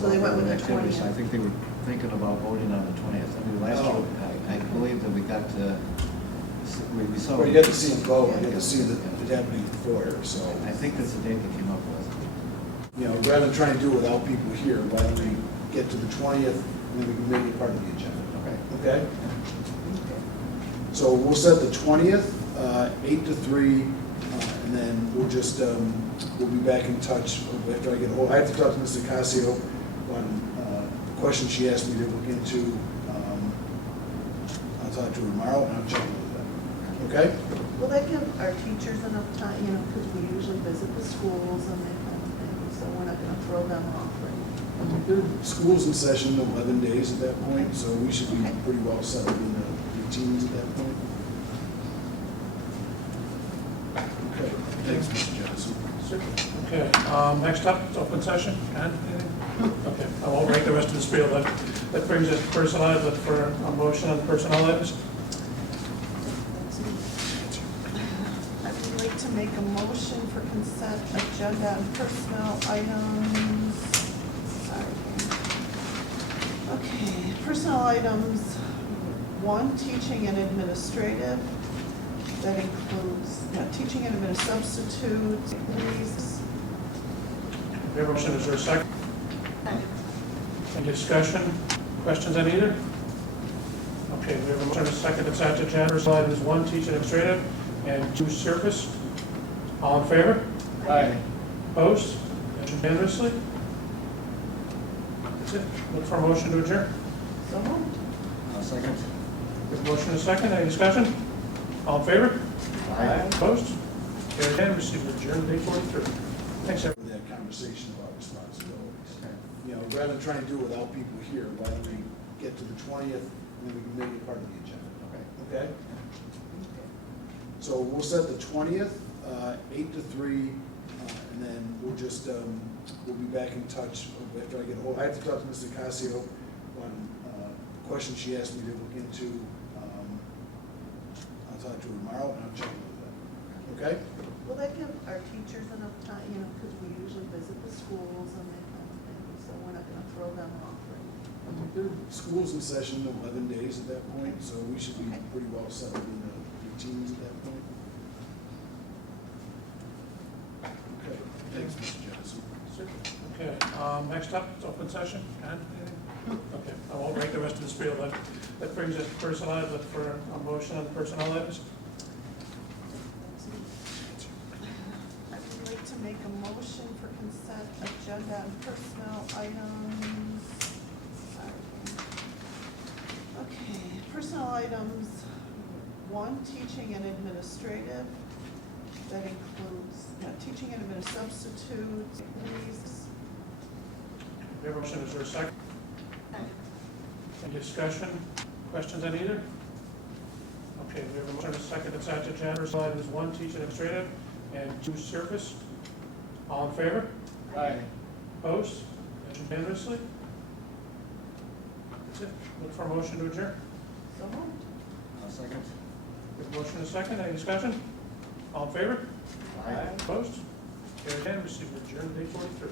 So they went with the activity. So 20th. I think they were thinking about voting on the 20th. Last year, I believe that we got to, we saw. Well, you get to see them go, you get to see the happening before, so. I think that's the date they came up with. You know, rather than trying to do it without people here, why don't we get to the 20th, and then we can make it part of the agenda. Okay. Okay? So we'll set the 20th, 8 to 3, and then we'll just, we'll be back in touch after I get hold. I have to talk to Mr. Casio on a question she asked me to look into. I'll talk to her tomorrow, and I'll check with them. Okay? Will that give our teachers enough time, because we usually visit the schools and that kind of thing, so we're not gonna throw them off, right? School's in session 11 days at that point, so we should be pretty well settled in the routines at that point. Okay, thanks, Mr. Johnson. Okay, next up, open session. Ken, anything? Okay, I won't break the rest of the spiel then. That brings us to personnel items. Look for a motion on personnel items. I would like to make a motion for consent agenda and personnel items. Sorry. Okay, personnel items, 1, teaching and administrative. That includes, teaching and administrative substitutes, please. We have a motion, is there a second? Any discussion, questions on either? Okay, we have a motion, and a second, consent agenda. Personnel items 1, teaching and administrative, and 2, surface. All in favor? Aye. Opposed? Unanimously? That's it. Look for a motion to adjourn. So moved. Second. We have a motion and a second, any discussion? All in favor? Aye. Opposed? Carried unanimously, we're adjourned at 8:43. Thanks, everyone. For that conversation about responsibilities. You know, rather than trying to do it without people here, why don't we get to the 20th, and then we can make it part of the agenda. Okay? So we'll set the 20th, 8 to 3, and then we'll just, we'll be back in touch after I get hold. I have to talk to Mr. Casio on a question she asked me to look into. I'll talk to her tomorrow, and I'll check with them. Okay? Will that give our teachers enough time, because we usually visit the schools and that kind of thing, so we're not gonna throw them off, right? School's in session 11 days at that point, so we should be pretty well settled in the routines at that point. Okay, thanks, Mr. Johnson. Okay, next up, it's open session. Ken, anything? Okay, I won't break the rest of the spiel then. That brings us to personnel items. Look for a motion on personnel items. I would like to make a motion for consent agenda and personnel items. Sorry. Okay, personnel items, 1, teaching and administrative. That includes, teaching and administrative substitutes, please. We have a motion, is there a second? Any discussion, questions on either? Okay, we have a motion and a second, consent agenda. Personnel items 1, teaching and administrative, and 2, surface. All in favor? Aye. Opposed? Unanimously? That's it. Look for a motion to adjourn. So moved. Second. We have a motion and a second, any discussion? All in favor? Aye. Opposed? Carried unanimously, we're adjourned at 8:43.